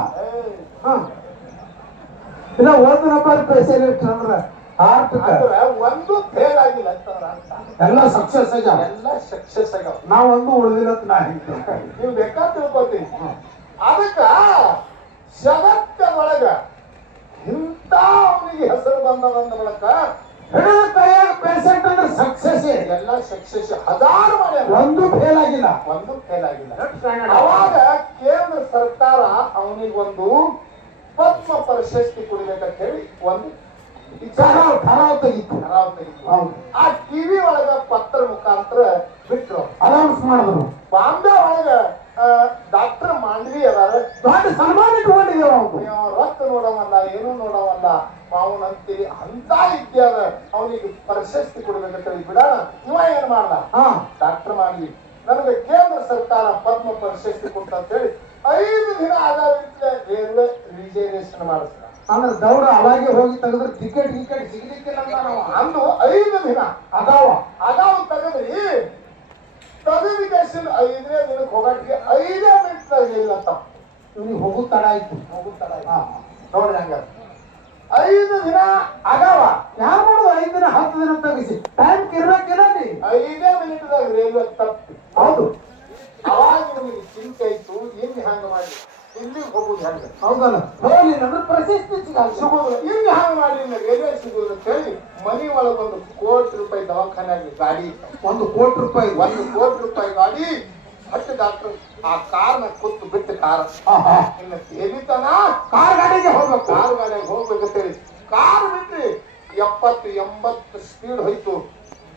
ಇಲ್ಲ 1 ನಂಬರ್ ಪೇಷಂಟ್ ಇರ್ತಂದ್ರ ಒಂದು ಫೇಲ್ ಆಗಿಲ್ಲ ಅಂತಂದ್ರ ಎಲ್ಲ ಸಕ್ಸಸ್ ಆಗ್ಯಾವ ಎಲ್ಲ ಸಕ್ಸಸ್ ಆಗ್ಯಾವ ನಾವೊಂದು ಉಳಿದಿಲ್ಲ ಅಂತ ನಾ ಹೇಳ್ತೇನೆ ನೀವು ಬೇಕಾ ತಿಳ್ಕೊತೀವಿ ಅದಕ್ಕ ಜಗತ್ತೊಳಗ ಇಂತ ಅವನಿಗೆ ಹೆಸರು ಬಂದದಂದ ಬಳಕ ಹಿಡಿದ ಕೈಯಾಗ ಪೇಷಂಟ್ ಅಂದ್ರೆ ಸಕ್ಸಸ್ ಎಲ್ಲ ಸಕ್ಸಸ್ 1000 ಮಾಡ್ಯಾರ ಒಂದು ಫೇಲ್ ಆಗಿಲ್ಲ ಒಂದು ಫೇಲ್ ಆಗಿಲ್ಲ ಅವಾಗ ಕೇಂದ್ರ ಸರ್ಕಾರ ಅವನಿಗೊಂದು ಪದ್ಮ ಪ್ರಶಸ್ತಿ ಕೊಡ್ಬೇಕಂತ ಹೇಳಿ ಒಂದು ಠರಾವ್ ತೆಗಿತ್ತು ಆ ಟಿವಿ ಒಳಗ ಪತ್ರ ಮುಖಾಂತರ ಬಿಟ್ರು ಅನೌನ್ಸ್ ಮಾಡಿದ್ರು ಬಾಂಬೆ ಒಳಗ ಡಾಕ್ಟರ್ ಮಾಂಡವಿ ಅದಾರ ದೊಡ್ಡ ಸನ್ಮಾನ ಇಟ್ಕೊಂಡಿದ್ದೇವೆ ರೊಕ್ಕ ನೋಡವಲ್ಲ ಏನು ನೋಡವಲ್ಲ ಅವನಂತೀವಿ ಅಂತ ಇದ್ಯಾದ ಅವನಿಗೆ ಪ್ರಶಸ್ತಿ ಕೊಡ್ಬೇಕಂತ ಹೇಳಿ ಬಿಡೋಣ ಇವ ಏನ್ ಮಾಡ್ದ ಡಾಕ್ಟರ್ ಮಾಂಡವಿ ನನಗೆ ಕೇಂದ್ರ ಸರ್ಕಾರ ಪದ್ಮ ಪ್ರಶಸ್ತಿ ಕೊಟ್ಟ ಅಂತ ಹೇಳಿ 5 ದಿನ ಆಧಾರಿತ ರೈಲ್ವೆ ರಿಸರ್ವೇಶನ್ ಮಾಡಿಸ್ದ ಅಂದ್ರೆ ದೌಡ ಅವಾಗೆ ಹೋಗಿ ತೆಗೆದ್ರೆ ಟಿಕೆಟ್ ಸಿಗ್ಲಿಕ್ಕಿಲ್ಲ ಅಂದು 5 ದಿನ ಅದಾವ ತೆಗದ್ರಿ ತೆಗೆದಿಕೇಶನ್ 5ನೇ ದಿನಕ್ಕೆ ಹೋಗಕ್ಕೆ 5 ಮಿನಿಟ್ ಇಲ್ಲ ಅಂತ ಇವ್ನಿಗೆ ಹೋಗುದ್ ತಡ ಆಯ್ತು ನೋಡ್ರಿ ಹಂಗ 5 ದಿನ ಅದಾವ. ಯಾರು ಮಾಡೋದು 5 ದಿನ 10 ದಿನ ತೆಗಿಸಿ ಟೈಮ್ ಇರ್ಬೇಕಿಲ್ಲ ನೀ 5 ಮಿನಿಟ್ದಾಗ ರೈಲ್ವೆ ತಪ್ಪಿ. ಹೌದು ಅವಾಗ ನಿಮಗೆ ಚಿಂತೆ ಇತ್ತು, ಇನ್ನು ಹಂಗ ಮಾಡಿ ಇಲ್ಲಿಗೆ ಹೋಗುದು ಹೆಂಗ? ಹೌದಲ್ಲ ಹೋಗ್ಲಿ ಅಂದ್ರೆ ಪ್ರಶಸ್ತಿ ಸಿಗೋದು ಇನ್ನು ಹಂಗ ಮಾಡಿ ರೈಲ್ವೆ ಸಿಗೋದು ಅಂತ ಹೇಳಿ ಮನಿ ಒಳಗೊಂದು ₹1,00,00,000 ದವಾಖಾನೆಯಾಗಿ ಗಾಡಿ ಇತ್ತು. ₹1,00,00,000 ₹1,00,00,000 ಗಾಡಿ ಹತ್ತು ಡಾಕ್ಟರ್ ಆ ಕಾರ್ನ ಕೂತು ಬಿಟ್ಟು ಕಾರ್ ಇನ್ನು ಎಲ್ಲಿತನ ಕಾರ್ ಗಾಡಿಗೆ ಹೋಗ್ಬೇಕು. ಕಾರ್ ಗಾಡಿಯಾಗ ಹೋಗ್ಬೇಕಂತೇಳಿ ಕಾರ್ ಬಿಟ್ರಿ 70-80 ಸ್ಪೀಡ್ ಹೋಯ್ತು.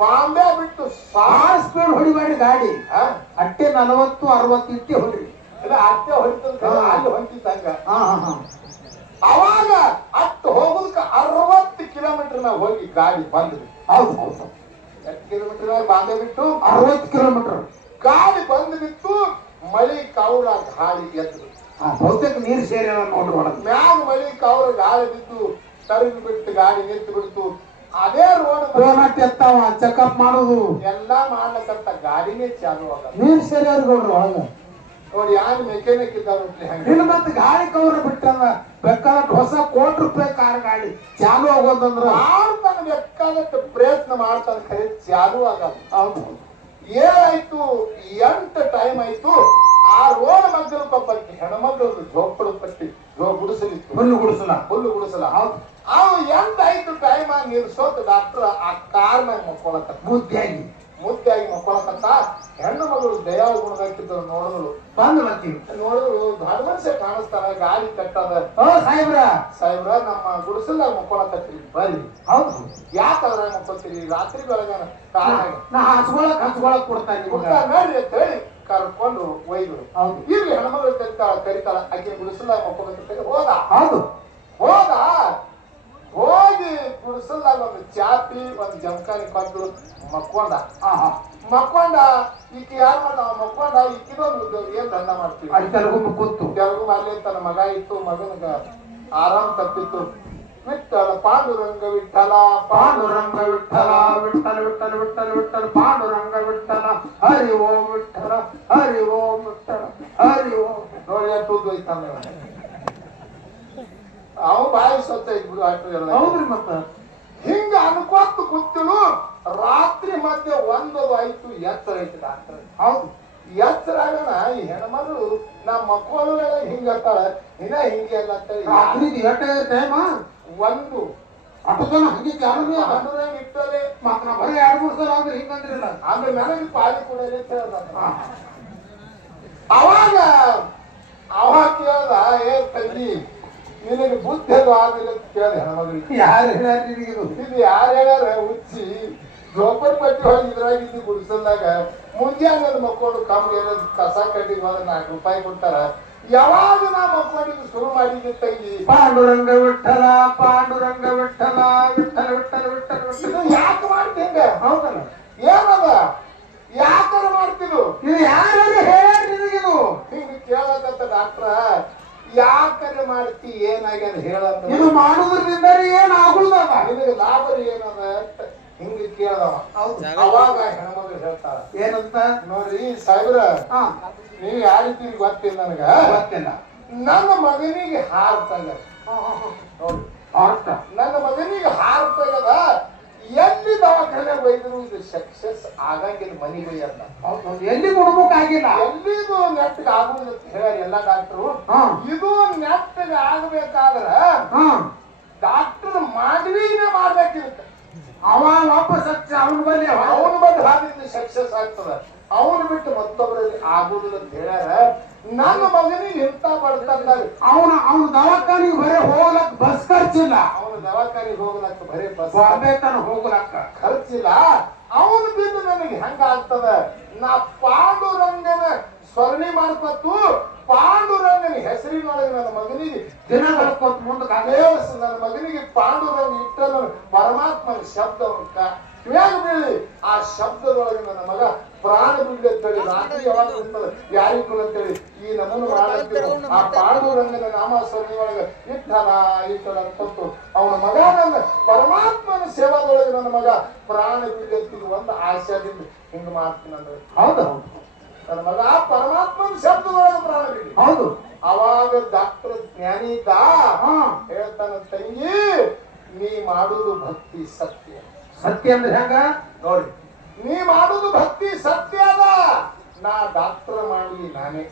ಬಾಂಬೆ ಬಿಟ್ಟು ಭಾಳ ಸ್ಪೀಡ್ ಹೊಡಿಬೇಡಿ ಗಾಡಿ, ಅಟ್ಟೆ 40-60 ಇಟ್ಟೆ ಹೊಡ್ರಿ. ಇಲ್ಲ ಅಟ್ಟೆ ಹೊಡಿತಂತ ಅಲ್ಲಿ ಹೊಂಟಿದ್ದಂಗ. ಅವಾಗ ಅಟ್ಟು ಹೋಗುದಕ್ಕ 60 ಕಿಲೋಮೀಟರ್ ನಾವು ಹೋಗಿ ಗಾಡಿ ಬಂದ್ವಿ. ಹೌದು ಹೌದು 8 ಕಿಲೋಮೀಟರ್ ಬಾಂಬೆ ಬಿಟ್ಟು 60 ಕಿಲೋಮೀಟರ್ ಗಾಡಿ ಬಂದು ಬಿತ್ತು. ಮಳಿ ಕೌರ ಗಾಳಿ ಎದ್ದು ಬಹುತೇಕ ನೀರು ಸೇರಿ ನೋಡ್ರಿ ಒಳಗೆ ಮ್ಯಾಗ ಮಳಿ ಕೌರ ಗಾಳಿ ಬಿದ್ದು ತರಗಿ ಬಿಟ್ಟು ಗಾಡಿ ನಿಂತು ಬಿಡ್ತು. ಅದೇ ರೋಡ್ ಬೋನಟ್ ಎತ್ತಾವ ಚೆಕಪ್ ಮಾಡುದು ಎಲ್ಲಾ ಮಾಡ್ಲಕ್ಕಂತ ಗಾಡಿನೇ ಚಾಲು ಆಗ ನೀರು ಸೇರಿ ನೋಡ್ರಿ ಒಳಗೆ ನೋಡಿ ಯಾರು ಮೆಕ್ಯಾನಿಕ್ ಇದ್ದಾರು ಇನ್ನು ಮತ್ತೆ ಗಾಡಿ ಕವರ್ ಬಿಟ್ಟಂಗ ಬೇಕಾದಷ್ಟು ಹೊಸ ₹1,00,00,000 ಕಾರ್ ಗಾಡಿ ಚಾಲು ಆಗೋದಂದ್ರ ಮಾಡ್ತಾನೆ, ಬೇಕಾದಷ್ಟು ಪ್ರಯತ್ನ ಮಾಡ್ತಾನೆ, ಖರೀ ಚಾಲು ಆಗಲ್ಲ. ಹೌದು ಏನಾಯ್ತು 8 ಟೈಮ್ ಆಯ್ತು. ಆ ರೋಡ್ ಮಧ್ಯದಲ್ಲಿ ಪಾಪ ಹೆಣ್ಮಕ್ಳು ಜೋಪಡು ಪಟ್ಟಿ ಗುಡಿಸಲಿತ್ತು, ಹುಲ್ಲು ಗುಡಿಸಲ ಹೌದು. ಅವು 8 ಆಯ್ತು ಟೈಮ್ ನಿಲ್ಸೋತ್ ಡಾಕ್ಟರ್ ಆ ಕಾರ್ನ ಮಕ್ಕೊಳಕ ಮುದ್ದಾಗಿ ಮಕ್ಕೊಳಕಂತ ಹೆಣ್ಣು ಮಗಳು ದಯಾ ಗುಣದಾಕಿದ್ರು. ನೋಡಿದ್ರು ದೊಡ್ಡ ಮನುಷ್ಯ ಕಾಣಿಸ್ತಾರ, ಗಾಡಿ ಕಟ್ಟದ. ಸಾಹೇಬ್ರ ನಮ್ಮ ಗುಡಿಸಲ್ದಾಗ ಮಕ್ಕೊಳಕತ್ರಿ, ಬರ್ರಿ. ಹೌದು ಯಾಕಂದ್ರ ಮಕ್ಕೊತೀರಿ ರಾತ್ರಿ ಬೆಳಗಾನ ಹಚ್ಕೊಳಕ್ ಕೊಡ್ತಾನೆ ನೋಡ್ರಿ ಅಂತ ಹೇಳಿ ಕರ್ಕೊಂಡು ಒಯ್ದ್ರು. ಇಲ್ಲಿ ಹೆಣ್ಮಗಳು ಕರಿತಾಳ ಆಕೆ ಗುಡಿಸಲ್ದಾಗ ಮಕ್ಕೊಬೇಕಂತ ಹೋದ. ಹೋಗಿ ಗುಡಿಸಲ್ದಾಗ ಒಂದು ಚಾಪಿ ಒಂದು ಜಮಖಾನಿ ಕೊಂದು ಮಕ್ಕೊಂಡ ಈಕಿ ಯಾರು ಮಾಡ ಮಕ್ಕೊಂಡ ಈಕಿದೊಂದು ಏನ್ ದಂಡ ಮಾಡ್ತೀವಿ ತೆಲುಗು ಅಲ್ಲಿ ತನ್ನ ಮಗ ಇತ್ತು, ಮಗನಿಗ ಆರಾಮ್ ತಪ್ಪಿತ್ತು. ವಿಠಲ ಪಾಂಡುರಂಗ ವಿಠಲ ಪಾಂಡುರಂಗ ವಿಠಲ ವಿಠಲ ವಿಠಲ ವಿಠಲ ವಿಠಲ ಪಾಂಡುರಂಗ ವಿಠಲ ಹರಿ ಓಂ ವಿಠಲ ಹರಿ ಓಂ ವಿಠಲ ಹರಿ ಓಂ. ನೋಡಿ ಎಷ್ಟು ಹೋಯ್ತಾನೆ ಅವ ಬಾಯಿ ಸ್ವಚ್ಛ ಇದ್ಬಿಡು ಆಟಲ್ಲ. ಹೌದ್ರಿ ಮತ್ತ ಹಿಂಗ ಅನ್ಕೋತ ಕೂತಿಳು. ರಾತ್ರಿ ಮಧ್ಯೆ 1 ಆಯ್ತು, ಎತ್ತರ ಐತಿ ಡಾಕ್ಟರ್. ಹೌದು ಎತ್ತರ ಆಗೋಣ ಈ ಹೆಣ್ಮಗಳು ನಮ್ಮ ಮಕ್ಕಳು ಹಿಂಗತ್ತಾಳ ಇನ್ನ ಹಿಂಗೆ ಎಲ್ಲ ಅಂತೇಳಿ ಟೈಮ್ 1 ಅಟೋದನ ಹಂಗೆ ಚಾಲನೆ ಇಟ್ಟಲೆ ಮಾತ್ರ ಬರೀ 2-3 ಸಲ ಅಂದ್ರೆ ಹಿಂಗಂದ್ರಿಲ್ಲ. ಅಂದ್ರೆ ನನಗೆ ಪಾಲಿ ಕೊಡಲಿ ಅಂತ ಹೇಳ್ದ. ಅವಾಗ ಕೇಳ್ದ, ಏ ತಂಗಿ ನಿನಗೆ ಬುದ್ಧಿ ಅದು ಆಗಿಲ್ಲ ಅಂತ ಕೇಳಿದೆ ಹೆಣ್ಮಗಳಿಗೆ. ಯಾರು ಹೇಳ್ಯಾರ ನಿನಗೆ ಇದು ಯಾರು ಹೇಳ್ಯಾರ? ಹುಚ್ಚಿ ಜೋಪರ್ ಪಟ್ಟಿ ಹೋಗಿ ಇದ್ರಾಗಿದ್ದು ಗುಡಿಸಲ್ದಾಗ ಮುಂಜಾನೆ ಮಕ್ಕಳು ಕಮ್ಗೆ ಕಸ ಕಟ್ಟಿಗೆ ಹೋದ್ರೆ ₹4 ಕೊಡ್ತಾರ. ಯಾವಾಗ ನಾ ಮಕ್ಕಳಿಗೆ ಶುರು ಮಾಡಿದ್ದೆ ತಂಗಿ ಪಾಂಡುರಂಗ ವಿಠಲ ಪಾಂಡುರಂಗ ವಿಠಲ ವಿಠಲ ವಿಠಲ ವಿಠಲ ಇದು ಯಾಕೆ ಮಾಡ್ತೀಂಗ? ಹೌದಲ್ಲ ಏನದ ಯಾಕಾರ ಮಾಡ್ತಿದ್ದು? ಇದು ಯಾರು ಹೇಳ್ಯಾರ ನಿನಗಿದು? ಹಿಂಗ ಕೇಳಕತ್ತ ಡಾಕ್ಟ್ರ ಯಾಕರೆ ಮಾಡ್ತಿ, ಏನಾಗ್ಯದ ಹೇಳಂತ. ಇದು ಮಾಡುದ್ರಿಂದ ಏನ್ ಆಗುದದ, ನಿನಗೆ ಲಾಭ ಏನದ ಅಂತ ಹಿಂಗ ಕೇಳದವ. ಅವಾಗ ಹೆಣ್ಮಗಳು ಹೇಳ್ತಾರ ಏನಂತ, ನೋಡ್ರಿ ಸಾಹೇಬ್ರ ನೀವ್ ಯಾರಿದ್ದೀರಿ ಗೊತ್ತಿಲ್ಲ ನನಗ, ಗೊತ್ತಿಲ್ಲ. ನನ್ನ ಮಗನಿಗೆ ಹಾರ್ತದ ನೋಡ್ರಿ, ನನ್ನ ಮಗನಿಗೆ ಹಾರ್ತದ. ಎಲ್ಲಿ ದವಾಖಾನೆ ಒಯ್ದ್ರು ಇದು ಸಕ್ಸಸ್ ಆಗಂಗಿಲ್ಲ, ಮನಿಗೆ ಒಯ್ಯಲ್ಲ. ಎಲ್ಲಿ ಕೊಡ್ಬೇಕಾಗಿಲ್ಲ, ಎಲ್ಲಿದು ನೆಟ್ಟಗೆ ಆಗುದಿಲ್ಲ ಅಂತ ಹೇಳಿ ಎಲ್ಲಾ ಡಾಕ್ಟ್ರು. ಇದು ನೆಟ್ಟಗೆ ಆಗ್ಬೇಕಾದ್ರ ಡಾಕ್ಟರ್ ಮಾನವಿನೇ ಮಾಡ್ಬೇಕಿರುತ್ತೆ. ಅವ ವಾಪಸ್ ಅವನ ಬಲ್ಲಿ ಹಾಕಿದ್ರೆ ಸಕ್ಸಸ್ ಆಗ್ತದ. ಅವನು ಬಿಟ್ಟು ಮತ್ತೊಬ್ಬರಲ್ಲಿ ಆಗುದಿಲ್ಲ ಅಂತ ಹೇಳ್ಯಾರ. ನನ್ನ ಮಗನಿಗೆ ಇಂತ ಬಡ್ತಾರೆ. ಅವನು ದವಾಖಾನಿಗೆ ಬರೀ ಹೋಗ್ಲಕ್ ಬಸ್ ಖರ್ಚಿಲ್ಲ, ಅವನು ದವಾಖಾನಿಗೆ ಹೋಗ್ಲಕ್ಕ ಬರೀ ಬಸ್ ಹೋಗ್ಲಕ್ಕ ಖರ್ಚಿಲ್ಲ. ಅವನು ಬಿದ್ದು ನನಗೆ ಹೆಂಗ ಆಗ್ತದ? ನಾ ಪಾಂಡುರಂಗನ ಸ್ವರ್ಣಿ ಮಾಡ್ಕೊತ್ತು ಪಾಂಡುರಂಗನ ಹೆಸರಿನೊಳಗೆ ನನ್ನ ಮಗನಿಗೆ ದಿನ ಬೆಳಕೋತ್ ಮುಂದಕ್ಕೆ ನನ್ನ ಮಗನಿಗೆ ಪಾಂಡುರಂಗ ಇಟ್ಟನ ಪರಮಾತ್ಮನ ಶಬ್ದ ಕಿವ್ಯಾಗ ಬೀಳಿ ಆ ಶಬ್ದದೊಳಗೆ ನನ್ನ ಮಗ ಪ್ರಾಣ ಬಿಡ್ಲಿ ಅಂತೇಳಿ ರಾತ್ರಿ ಯಾವಾಗ ಇರ್ತದ ಯಾರಿಗೂ ಅಂತೇಳಿ ಈ ನಮ್ಮನ್ನು ಮಾಡ್ತೀವಿ. ಆ ಪಾಂಡುರಂಗನ ನಾಮಸ್ಮರಣೆ ಒಳಗೆ ಇಟ್ಟನ ಅಂತಂತು ಅವನ ಮಗ ನನ್ನ ಪರಮಾತ್ಮನ ಸೇವಾದೊಳಗೆ ನನ್ನ ಮಗ ಪ್ರಾಣ ಬಿಡ್ಲಿ ಅಂತಿದ್ದು ಒಂದು ಆಶಯದಿಂದ ಹಿಂಗ ಮಾಡ್ತೀನಿ ಅಂದ್ರೆ ಹೌದು. ನನ್ನ ಮಗ ಪರಮಾತ್ಮನ ಶಬ್ದದೊಳಗೆ ಪ್ರಾಣ ಬಿಡ್ಲಿ. ಹೌದು. ಅವಾಗ ಡಾಕ್ಟರ್ ಜ್ಞಾನಿ ಇದ್ದ ಹೇಳ್ತಾನ, ಹೇಳ್ತಾನ, ತಂಗಿ ನೀ ಮಾಡುದು ಭಕ್ತಿ ಸತ್ಯ. ಸತ್ಯ ಅಂದ್ರೆ ಹೆಂಗ ನೋಡಿ, ನೀ ಮಾಡುದು ಭಕ್ತಿ ಸತ್ಯ ಅದ. ನಾ ಡಾಕ್ಟರ್ ಮಾಡಿ ನಾನೇ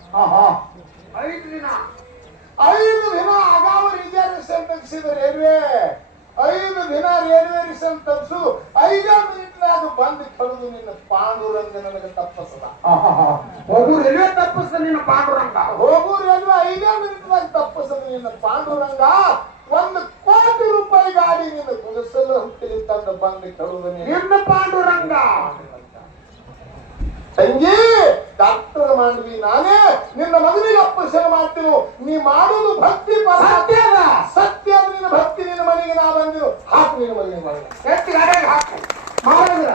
5 ದಿನ ಅಗಾವ ರಿಸರ್ವೇಶನ್ ತೆಗಿಸಿದ ರೈಲ್ವೆ. 5 ದಿನ ರೈಲ್ವೆ ತಪ್ಸು 5 ಮಿನಿಟ್ನಾಗ ಬಂದು ಕಳೆದು ನಿನ್ನ ಪಾಂಡುರಂಗ ನನಗೆ ತಪ್ಪಿಸದ. ಹೋಗು ರೈಲ್ವೆ ತಪ್ಪಿಸ ನಿನ್ನ ಪಾಂಡುರಂಗ. ಹೋಗು ರೈಲ್ವೆ 5 ಮಿನಿಟ್ನಾಗ ತಪ್ಪಿಸದ ನಿನ್ನ ಪಾಂಡುರಂಗ. 1 ಕೋಟಿ ರೂಪಾಯಿ ಗಾಡಿ ನಿನ್ನ ಗುಡಿಸಲು ಹುಟ್ಟಿಲಿ ತಂದು ಬಂದು ಕಳುವುದು ನಿನ್ನ ಪಾಂಡುರಂಗ. ತಂಗಿ ಡಾಕ್ಟರ್ ಮಾಡಿದ್ವಿ ನಾನೇ, ನಿನ್ನ ಮಗನಿಗೆ ಅಪ್ಪಸರ ಮಾಡ್ತೀವಿ. ನೀ ಮಾಡುದು ಭಕ್ತಿ ಸತ್ಯ ಸತ್ಯ. ನಿನ್ನ ಭಕ್ತಿ ನಿನ್ನ ಮನೆಗೆ ನಾ ಬಂದಿರು. ಹಾಕು ನಿನ್ನ ಮನೆಗೆ ಮಗ ಎಷ್ಟು ಗಾಡಿಯಾಗ ಹಾಕು ಮಾಡಿದ್ರ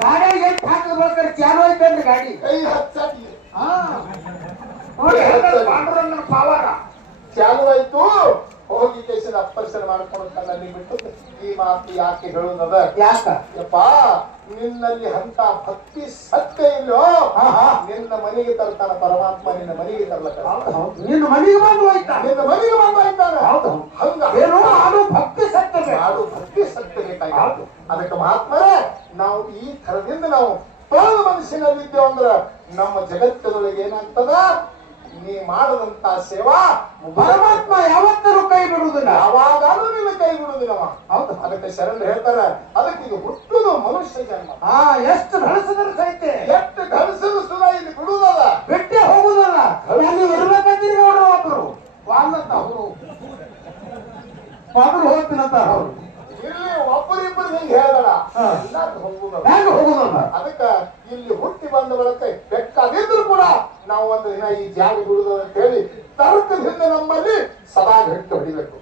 ಗಾಡಿಯಾಗ ಎಷ್ಟು ಹಾಕಿದ ಬೇಕಾದ್ರೆ ಚಾಲು ಐತಂದ್ರೆ ಗಾಡಿ ಕೈ ಹಚ್ಚಾಟಿ ನೋಡಿ ಪಾಂಡುರಂಗನ ಪಾವಾರ ಚಾಲು ಆಯ್ತು. ಹೋಗಿ ಕೇಸಿನ ಅಪ್ಪರ್ಸನ ಮಾಡ್ಕೊಂಡು ಕಣ್ಣಲ್ಲಿ ಬಿಟ್ಟು ಈ ಮಾತು ಯಾಕೆ ಹೇಳುವುದದ? ಯಾಕ ಯಪ್ಪ, ನಿನ್ನಲ್ಲಿ ಅಂತ ಭಕ್ತಿ ಸತ್ಯ ಇಲ್ಲೋ ನಿನ್ನ ಮನೆಗೆ ತರ್ತಾನ ಪರಮಾತ್ಮ. ನಿನ್ನ ಮನೆಗೆ ತರ್ಲಕ್ಕ ನಿನ್ನ ಮನೆಗೆ ಬಂದು ಹೋಯ್ತಾ? ನಿನ್ನ ಮನೆಗೆ ಬಂದು ಹೋಯ್ತಾನ. ಹಂಗ ಏನೋ ಅದು ಭಕ್ತಿ ಸತ್ಯ. ಅದು ಭಕ್ತಿ ಸತ್ಯ ಬೇಕಾಗಿ. ಅದಕ್ಕೆ ಮಹಾತ್ಮರೇ, ನಾವು ಈ ಥರದಿಂದ ನಾವು ತೊಳೆದ ಮನಸ್ಸಿನಲ್ಲಿದ್ದೇವೆ ಅಂದ್ರ ನಮ್ಮ ಜಗತ್ತಿನೊಳಗೆ ಏನಾಗ್ತದ? ನೀ ಮಾಡದಂತ ಸೇವಾ ಪರಮಾತ್ಮ ಯಾವತ್ತರೂ ಕೈ ಬಿಡುವುದಿಲ್ಲ. ಯಾವಾಗಾದ್ರೂ ನಿನ್ನ ಕೈ ಬಿಡುವುದಿಲ್ಲವ. ಹೌದು. ಅದಕ್ಕೆ ಶರಣ ಹೇಳ್ತಾರ, ಅದಕ್ಕೆ ಇದು ಹುಟ್ಟುದು ಮನುಷ್ಯ ಜನ್ಮ. ಎಷ್ಟು ಗಳಿಸಿದ್ರು ಸಹಿತ ಎಷ್ಟು ಗಳಿಸಿದ್ರು ಸುಧಾ ಇಲ್ಲಿ ಬಿಡುವುದಲ್ಲ, ಬಿಟ್ಟೆ ಹೋಗುದಲ್ಲ. ಅಲ್ಲಿ ಇರ್ಬೇಕಂತೀರಿ ನೋಡ್ರು ಒಬ್ರು ವಾಲ್ನಂತ ಅವರು ಮೊದಲು ಹೋಗ್ತೀನಂತ ಅವರು ಇಲ್ಲಿ ಒಬ್ಬರಿಬ್ಬರು ಹಿಂಗೆ ಹೇಳಬೇಡ, ಎಲ್ಲಾರು ಹೋಗುದಲ್ಲ. ಹೆಂಗ ಹೋಗುದಲ್ಲ? ಅದಕ್ಕ ಇಲ್ಲಿ ಹುಟ್ಟಿ ಬಂದ ಬಳಕ ಬೇಕಾದಿದ್ರು ಕೂಡ ನಾವು ಒಂದು ದಿನ ಈ ಜಾಗ ಬಿಡುದು ಅಂತ ಹೇಳಿ ತರ್ಕದಿಂದ ನಮ್ಮಲ್ಲಿ ಸದಾ ಗಟ್ಟಿ ಹೊಡಿಬೇಕು.